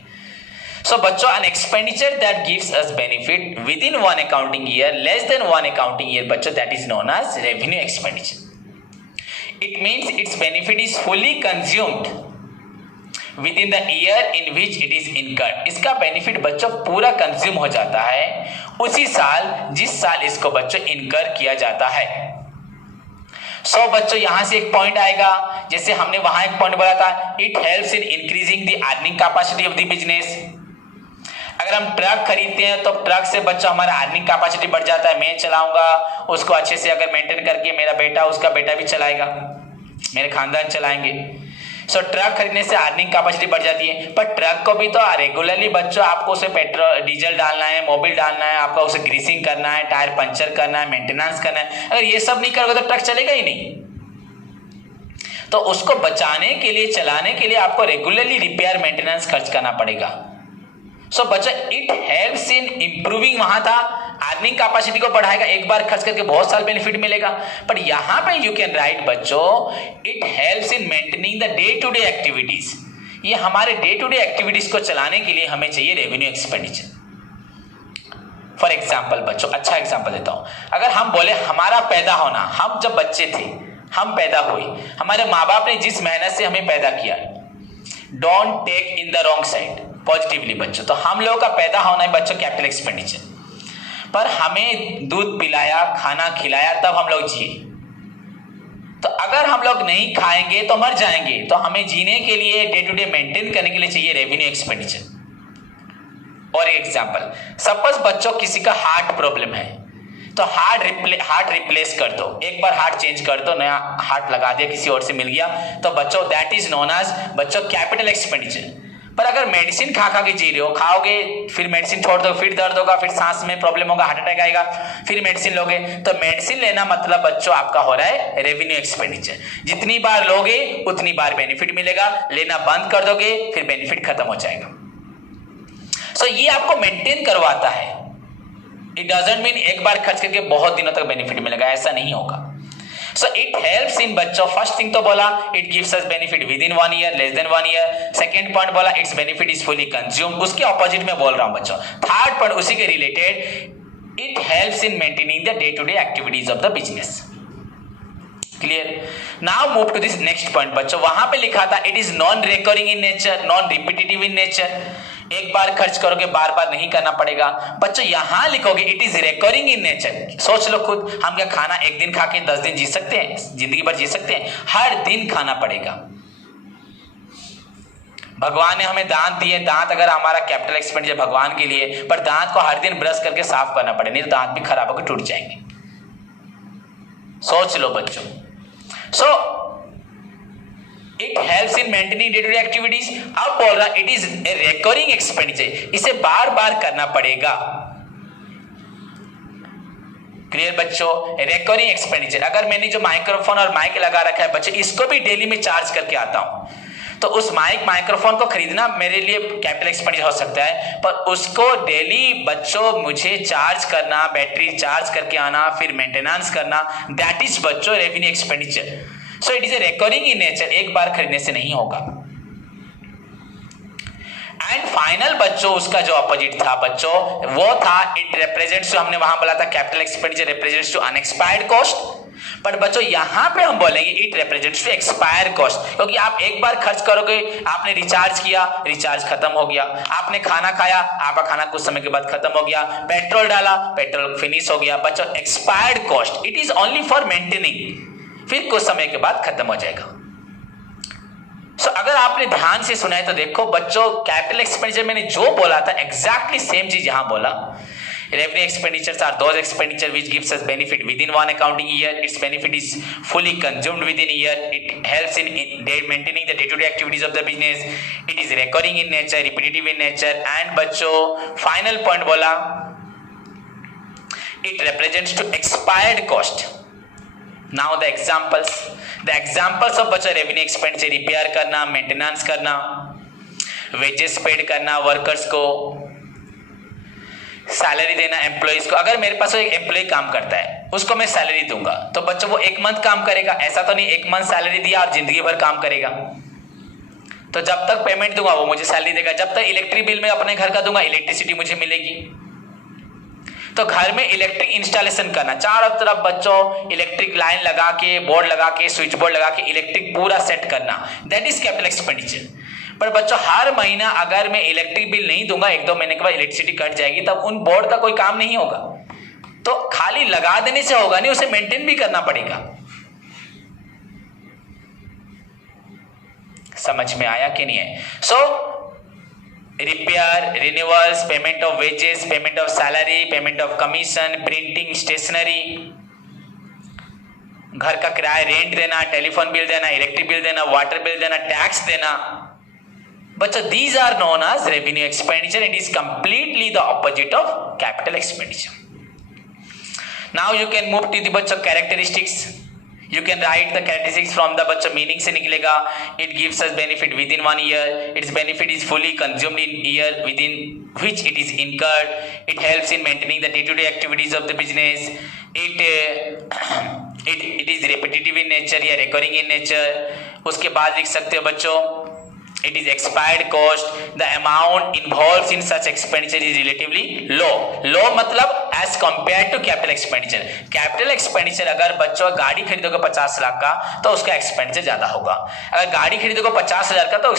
So बच्चों, an expenditure that gives us benefit within 1 accounting year, less than 1 accounting year बच्चों, that is known as revenue expenditure. It means its benefit is fully consumed within the year in which it is incurred. इसका benefit बच्चों पूरा consume हो जाता है उसी साल जिस साल इसको बच्चों इनकर किया जाता है। सो बच्चों यहां से एक पॉइंट आएगा, जैसे हमने वहां एक पॉइंट बोला था, it helps in increasing the earning capacity of the business. अगर हम ट्रक खरीदते हैं तो ट्रक से बच्चा हमारा अर्निंग कैपेसिटी बढ़ जाता है, मैं चलाऊंगा उसको अच्छे से, अगर मेंटेन करके मेरा बेटा उसका बेटा भी चलाएगा, मेरे खानदान चलाएंगे। सो ट्रक खरीदने से अर्निंग कैपेसिटी बढ़ जाती है, पर ट्रक को भी तो रेगुलरली बच्चों आपको उसे पेट्रोल डीजल डालना है, मोबिल डालना है, आपका उसे ग्रीसिंग करना है, टायर पंचर करना है, मेंटेनेंस करना है। अगर ये सब नहीं करोगे तो ट्रक चलेगा ही नहीं। तो उसको बचाने के लिए, चलाने के लिए आपको रेगुलरली रिपेयर मेंटेनेंस खर्च करना पड़ेगा। सो बच्चा इट हेल्प्स इन इंप्रूविंग, वहां था अर्निंग कैपेसिटी को बढ़ाएगा, एक बार खर्च करके बहुत साल बेनिफिट मिलेगा, पर यहां पे यू कैन राइट बच्चों it helps in maintaining the day to day activities. ये हमारे डे टू डे एक्टिविटीज को चलाने के लिए हमें चाहिए रेवेन्यू एक्सपेंडिचर। फॉर एग्जाम्पल बच्चों, अच्छा एग्जाम्पल देता हूं, अगर हम बोले हमारा पैदा होना, हम जब बच्चे थे, हम पैदा हुए, हमारे माँ बाप ने जिस मेहनत से हमें पैदा किया, don't take in the wrong side, positively बच्चों, तो हम लोगों का पैदा होना है बच्चों कैपिटल एक्सपेंडिचर, पर हमें दूध पिलाया, खाना खिलाया, तब हम लोग जिए। तो अगर हम लोग नहीं खाएंगे तो मर जाएंगे, तो हमें जीने के लिए, डे टू डे मेंटेन करने के लिए चाहिए रेवेन्यू एक्सपेंडिचर। और एक एग्जांपल, सपोज बच्चों किसी का हार्ट प्रॉब्लम है, तो हार्ट रिप्लेस कर दो, एक बार हार्ट चेंज कर दो, नया हार्ट लगा दिया, किसी और से मिल गया, तो बच्चों दैट इज नोन एज बच्चों कैपिटल एक्सपेंडिचर। पर अगर मेडिसिन खा के जी रहे हो, खाओगे फिर मेडिसिन छोड़ दो, फिर दर्द होगा, फिर सांस में प्रॉब्लम होगा, हार्ट अटैक आएगा, फिर मेडिसिन लोगे, तो मेडिसिन लेना मतलब बच्चों आपका हो रहा है रेवेन्यू एक्सपेंडिचर। जितनी बार लोगे उतनी बार बेनिफिट मिलेगा, लेना बंद कर दोगे फिर बेनिफिट खत्म हो जाएगा। सो ये आपको मेंटेन करवाता है। इट डजंट मीन एक बार खर्च करके बहुत दिनों तक बेनिफिट मिलेगा, ऐसा नहीं होगा। So it helps in बच्चों, फर्स्ट थिंग तो बोला it gives us benefit within 1 year, less than 1 year। Second point बोला its benefit is fully consumed, उसके ऑपोजिट में बोल रहा हूं बच्चों। थर्ड पॉइंट उसी के related, it helps in maintaining the day to day activities of the business। Clear? Now move to this next point बच्चों, वहां पे लिखा था it is non recurring in nature, non repetitive in nature, एक बार खर्च करोगे बार बार नहीं करना पड़ेगा। बच्चों यहां लिखोगे it is recurring in nature. सोच लो खुद, हम क्या खाना एक दिन खा के 10 दिन जी सकते हैं? जिंदगी भर जी सकते हैं? हर दिन खाना पड़ेगा। भगवान ने हमें दांत दिए, दांत अगर हमारा कैपिटल एक्सपेंडिचर भगवान के लिए, पर दांत को हर दिन ब्रश करके साफ करना पड़े, नहीं तो दांत भी खराब होकर टूट जाएंगे। सोच लो बच्चों। So it helps in maintaining day to day activities. अब बोल रहा it is a recurring expenditure, इसे बार बार करना पड़ेगा। क्लियर बच्चों, रिकरिंग एक्सपेंडिचर। अगर मैंने जो माइक्रोफोन और माइक लगा रखा है बच्चों, इसको भी डेली में चार्ज करके आता हूं, तो उस माइक्रोफोन को खरीदना मेरे लिए कैपिटल एक्सपेंडिचर हो सकता है, पर उसको डेली बच्चों मुझे चार्ज करना, बैटरी चार्ज करके आना, फिर मेंटेनेंस करना, दैट इज बच्चों revenue expenditure. So it is a recurring in nature, एक बार खरीदने से नहीं होगा। एंड फाइनल बच्चों उसका जो अपोजिट था बच्चों वो था इट रिप्रेजेंट्स, हमने वहां बोला था capital expenditure represents to unexpired cost, but बच्चों यहां पे हम बोलेंगे it represents to expire cost, क्योंकि आप एक बार खर्च करोगे, आपने रिचार्ज किया, रिचार्ज खत्म हो गया, आपने खाना खाया, आपका खाना कुछ समय के बाद खत्म हो गया, पेट्रोल डाला, पेट्रोल फिनिश हो गया बच्चों, expired cost, it is only for maintaining, फिर कुछ समय के बाद खत्म हो जाएगा। सो अगर आपने ध्यान से सुना है तो देखो बच्चों कैपिटल एक्सपेंडिचर मैंने जो बोला था एग्जैक्टली सेम चीज यहां बोला। Revenue expenditures are those expenditure which gives us benefit within one accounting year. Its benefit is fully consumed within a year. It helps in maintaining the day-to-day activities of the business. It is recurring in nature, repetitive in nature. And बच्चों final point बोला it represents to expired cost. Now the examples. The examples of बच्चों revenue expenditure repair करना, maintenance करना, wages paid करना workers को, salary देना employees को। अगर मेरे पास एक एम्प्लॉय काम करता है उसको मैं सैलरी दूंगा तो बच्चों वो एक मंथ काम करेगा, ऐसा तो नहीं एक मंथ सैलरी दिया और जिंदगी भर काम करेगा। तो जब तक पेमेंट दूंगा वो मुझे सैलरी देगा, जब तक इलेक्ट्रिक बिल में अपने घर का दूंगा इलेक्ट्रिसिटी मुझे मिलेगी। तो घर में इलेक्ट्रिक इंस्टॉलेशन करना, चारों तरफ बच्चों इलेक्ट्रिक लाइन लगा के, बोर्ड लगा के, स्विच बोर्ड लगा के इलेक्ट्रिक पूरा सेट करना, दैट इज कैपिटल एक्सपेंडिचर। पर बच्चों हर महीना अगर मैं इलेक्ट्रिक बिल नहीं दूंगा, एक दो महीने के बाद इलेक्ट्रिसिटी कट जाएगी, तब उन बोर्ड का कोई काम नहीं होगा। तो खाली लगा देने से होगा नहीं, उसे मेंटेन भी करना पड़ेगा। समझ में आया कि नहीं है? सो repair, renewals, payment of wages, payment of salary, payment of commission, printing, stationery, घर का किराया रेंट देना, टेलीफोन बिल देना, इलेक्ट्रिक बिल देना, वाटर बिल देना, टैक्स देना बच्चों, these are known as revenue expenditure. It is completely the opposite of capital expenditure. Now you can move to the बच्चों characteristics. You can write the characteristics from the बच्चों meaning से निकलेगा। It gives us benefit within 1 year. Its benefit is fully consumed in year within which it is incurred. It helps in maintaining the day-to-day activities of the business. It is repetitive in nature या recurring in nature. उसके बाद लिख सकते हो बच्चों it is expired cost. The amount involved in such expenditure is relatively low. Low मतलब as compared to capital expenditure. Capital expenditure अगर बच्चों गाड़ी खरीदोगे 50 लाख का तो उसका एक्सपेंडिचर ज्यादा होगा, अगर गाड़ी खरीदोगे 50,000 का तो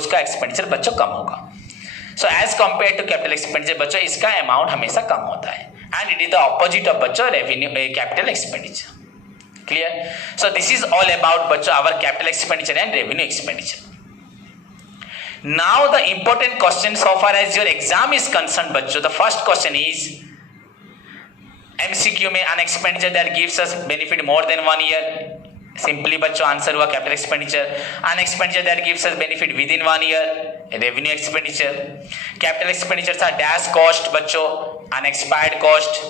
उसका एक्सपेंडिचर बच्चों कम होगा। So as compared to capital expenditure बच्चों इसका अमाउंट हमेशा कम होता है। And it is the opposite of बच्चों revenue capital expenditure. Clear? So this is all about बच्चों our capital expenditure and revenue expenditure. Now the important question so far as your exam is concerned बच्चों, the first question is MCQ में an expenditure that gives us benefit more than 1 year. Simply बच्चों answer हुआ capital expenditure. an expenditure that gives us benefit within 1 year, revenue expenditure. capital expenditures are dash cost बच्चों, unexpired cost.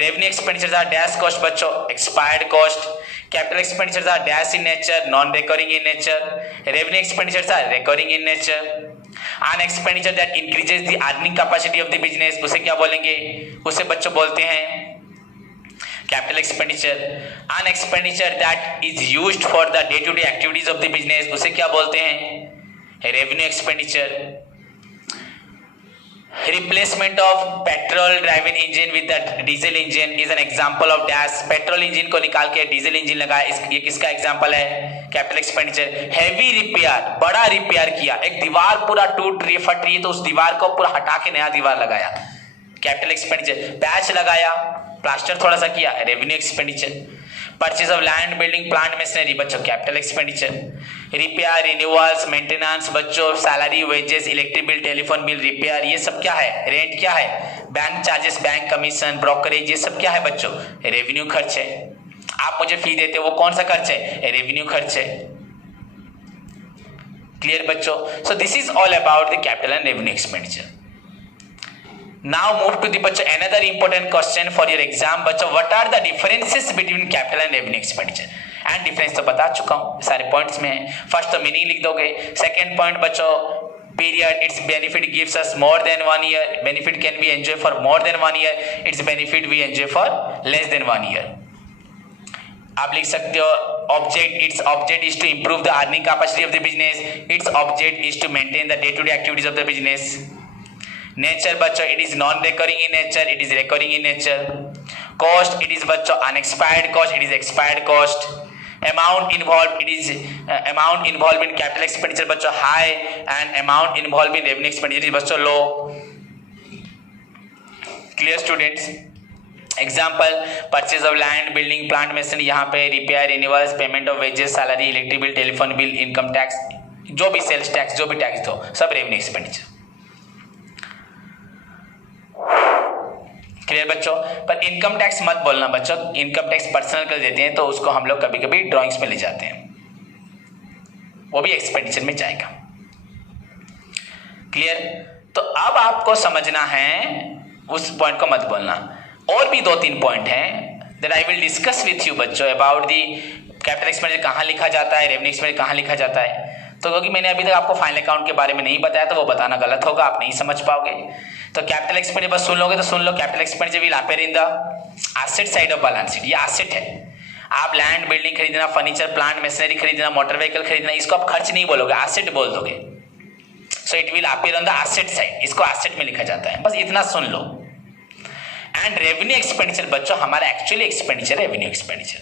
revenue expenditures are dash cost बच्चों, expired cost. capital expenditures are dash in nature, non-recurring in nature. revenue expenditures are recurring in nature. an expenditure that increases the earning capacity of the business, उसे क्या बोलेंगे? उसे बच्चों बोलते हैं capital expenditure. an expenditure that is used for the day-to-day activities of the business, उसे क्या बोलते हैं? revenue expenditure. Replacement of petrol driven engine with the diesel engine is an example of dash. Petrol engine को निकाल के diesel engine लगाया, ये किसका एग्जांपल है? Capital expenditure. हैवी रिपेयर, बड़ा रिपेयर किया, एक दीवार पूरा टूट रही है, फट रही है, तो उस दीवार को पूरा हटा के नया दीवार लगाया, कैपिटल एक्सपेंडिचर। पैच लगाया, प्लास्टर थोड़ा सा किया, revenue expenditure. Purchase of land, building, plant, machinery बच्चों capital expenditure. Repair, renewals, maintenance बच्चों, salary, wages, electric bill, telephone bill, repair, ये सब क्या है? रेंट क्या है? Bank charges, bank commission, brokerage, ये सब क्या है बच्चों? रेवेन्यू खर्च है। आप मुझे फी देते हो वो कौन सा खर्च है? रेवेन्यू खर्च है। क्लियर बच्चों? सो this is all about the capital and revenue expenditure. Now move to the बच्चों another important question for your exam बच्चों. What are the differences between capital and revenue expenditure? And difference तो बता चुका हूँ, सारे points में है. First तो मीनिंग लिख दोगे. Second point बच्चों, period, its benefit gives us more than 1 year. Benefit can be enjoyed for more than 1 year. Its benefit we enjoy for less than 1 year. आप लिख सकते हो object, its object is to improve the earning capacity of the business. Its object is to maintain the day-to-day activities of the business. Nature बच्चों, it is non recurring in nature, it is recurring in nature. Cost, it is बच्चों unexpired cost, it is expired cost. Amount involve, it is amount involve in capital expenditure बच्चों high and amount involve in revenue expenditure is बच्चों low. Clear students? Example, purchase of land, building, plant, machinery, यहाँ पे repair, renewals, payment of wages, salary, electric bill, telephone bill, income tax, जो भी sales tax, जो भी tax दो, सब revenue expenditure. Clear बच्चों? पर इनकम टैक्स मत बोलना बच्चों, इनकम टैक्स पर्सनल कर देते हैं तो उसको हम लोग कभी कभी ड्राइंग्स में ले जाते हैं, वो भी एक्सपेंडिचर में जाएगा. क्लियर? तो अब आपको समझना है, उस पॉइंट को मत बोलना. और भी 2-3 पॉइंट हैं that I will discuss with you बच्चों अबाउट दी कैपिटल एक्सपेंडिचर कहाँ लिखा जाता है, रेवेन्यू एक्सपेंडिचर कहाँ लिखा जाता है. तो क्योंकि मैंने अभी तक आपको फाइनल अकाउंट के बारे में नहीं बताया तो वो बताना गलत होगा, आप नहीं समझ पाओगे. तो कैपिटल एक्सपेंडिचर बस सुन लोगे तो सुन लो. Capital expenditure will appear in the asset side of balance sheet. ये एसेट है. आप लैंड, बिल्डिंग खरीदना, फर्नीचर, प्लांट, मशीनरी खरीदना, मोटर व्हीकल खरीदना, इसको आप खर्च नहीं बोलोगे, एसेट बोल दोगे. So it will appear on the asset side, इसको एसेट में लिखा जाता है. बस इतना सुन लो. एंड रेवेन्यू एक्सपेंडिचर बच्चों हमारा एक्चुअली एक्सपेंडिचर रेवेन्यू एक्सपेंडिचर,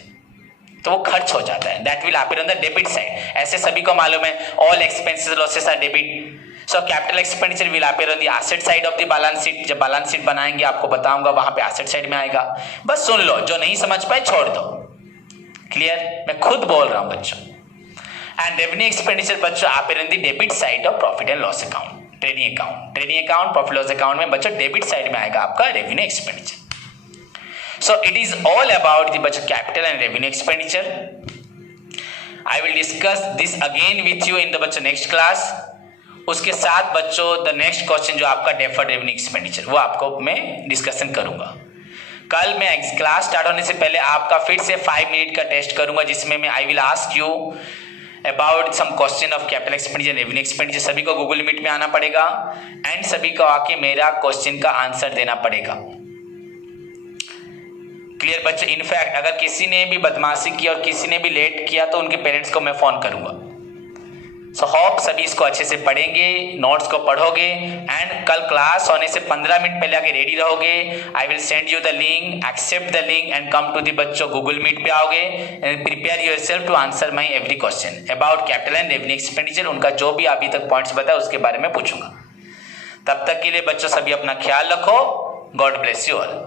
तो वो खर्च हो जाता है. That will appear on the debit side. ऐसे सभी को मालूम है, all expenses losses are debit. So capital expenditure will appear on the asset side of the balance sheet. जब बैलेंस शीट बनाएंगे आपको बताऊंगा, वहां पे एसेट साइड में आएगा. बस सुन लो, जो नहीं समझ पाए छोड़ दो. क्लियर? मैं खुद बोल रहा हूं बच्चों. एंड रेवेन्यू एक्सपेंडिचर बच्चों appear on the debit side of profit and loss account. Trading account, trading account, profit loss account में बच्चों डेबिट साइड में आएगा आपका revenue expenditure. So it is all about the budget capital and revenue expenditure. I will discuss this again with you in the बच्चों next class. उसके साथ बच्चों the next question जो आपका deferred revenue expenditure, वो आपको मैं डिस्कशन करूंगा. कल मैं क्लास स्टार्ट होने से पहले आपका फिर से 5 मिनट का टेस्ट करूंगा, जिसमें मैं I will ask you about some question of capital expenditure and revenue expenditure. सभी को Google Meet में आना पड़ेगा एंड सभी को आके मेरा क्वेश्चन का आंसर देना पड़ेगा. क्लियर बच्चों? इनफैक्ट अगर किसी ने भी बदमाशी की और किसी ने भी लेट किया तो उनके पेरेंट्स को मैं फोन करूंगा. सो होप सभी इसको अच्छे से पढ़ेंगे, नोट्स को पढ़ोगे एंड कल क्लास होने से 15 मिनट पहले आके रेडी रहोगे. I will send you the link, accept the link and come to the बच्चों गूगल मीट पे आओगे and prepare yourself to answer my every question about capital and revenue expenditure. उनका जो भी अभी तक पॉइंट्स बताया उसके बारे में पूछूंगा. तब तक के लिए बच्चों सभी अपना ख्याल रखो. God bless you all.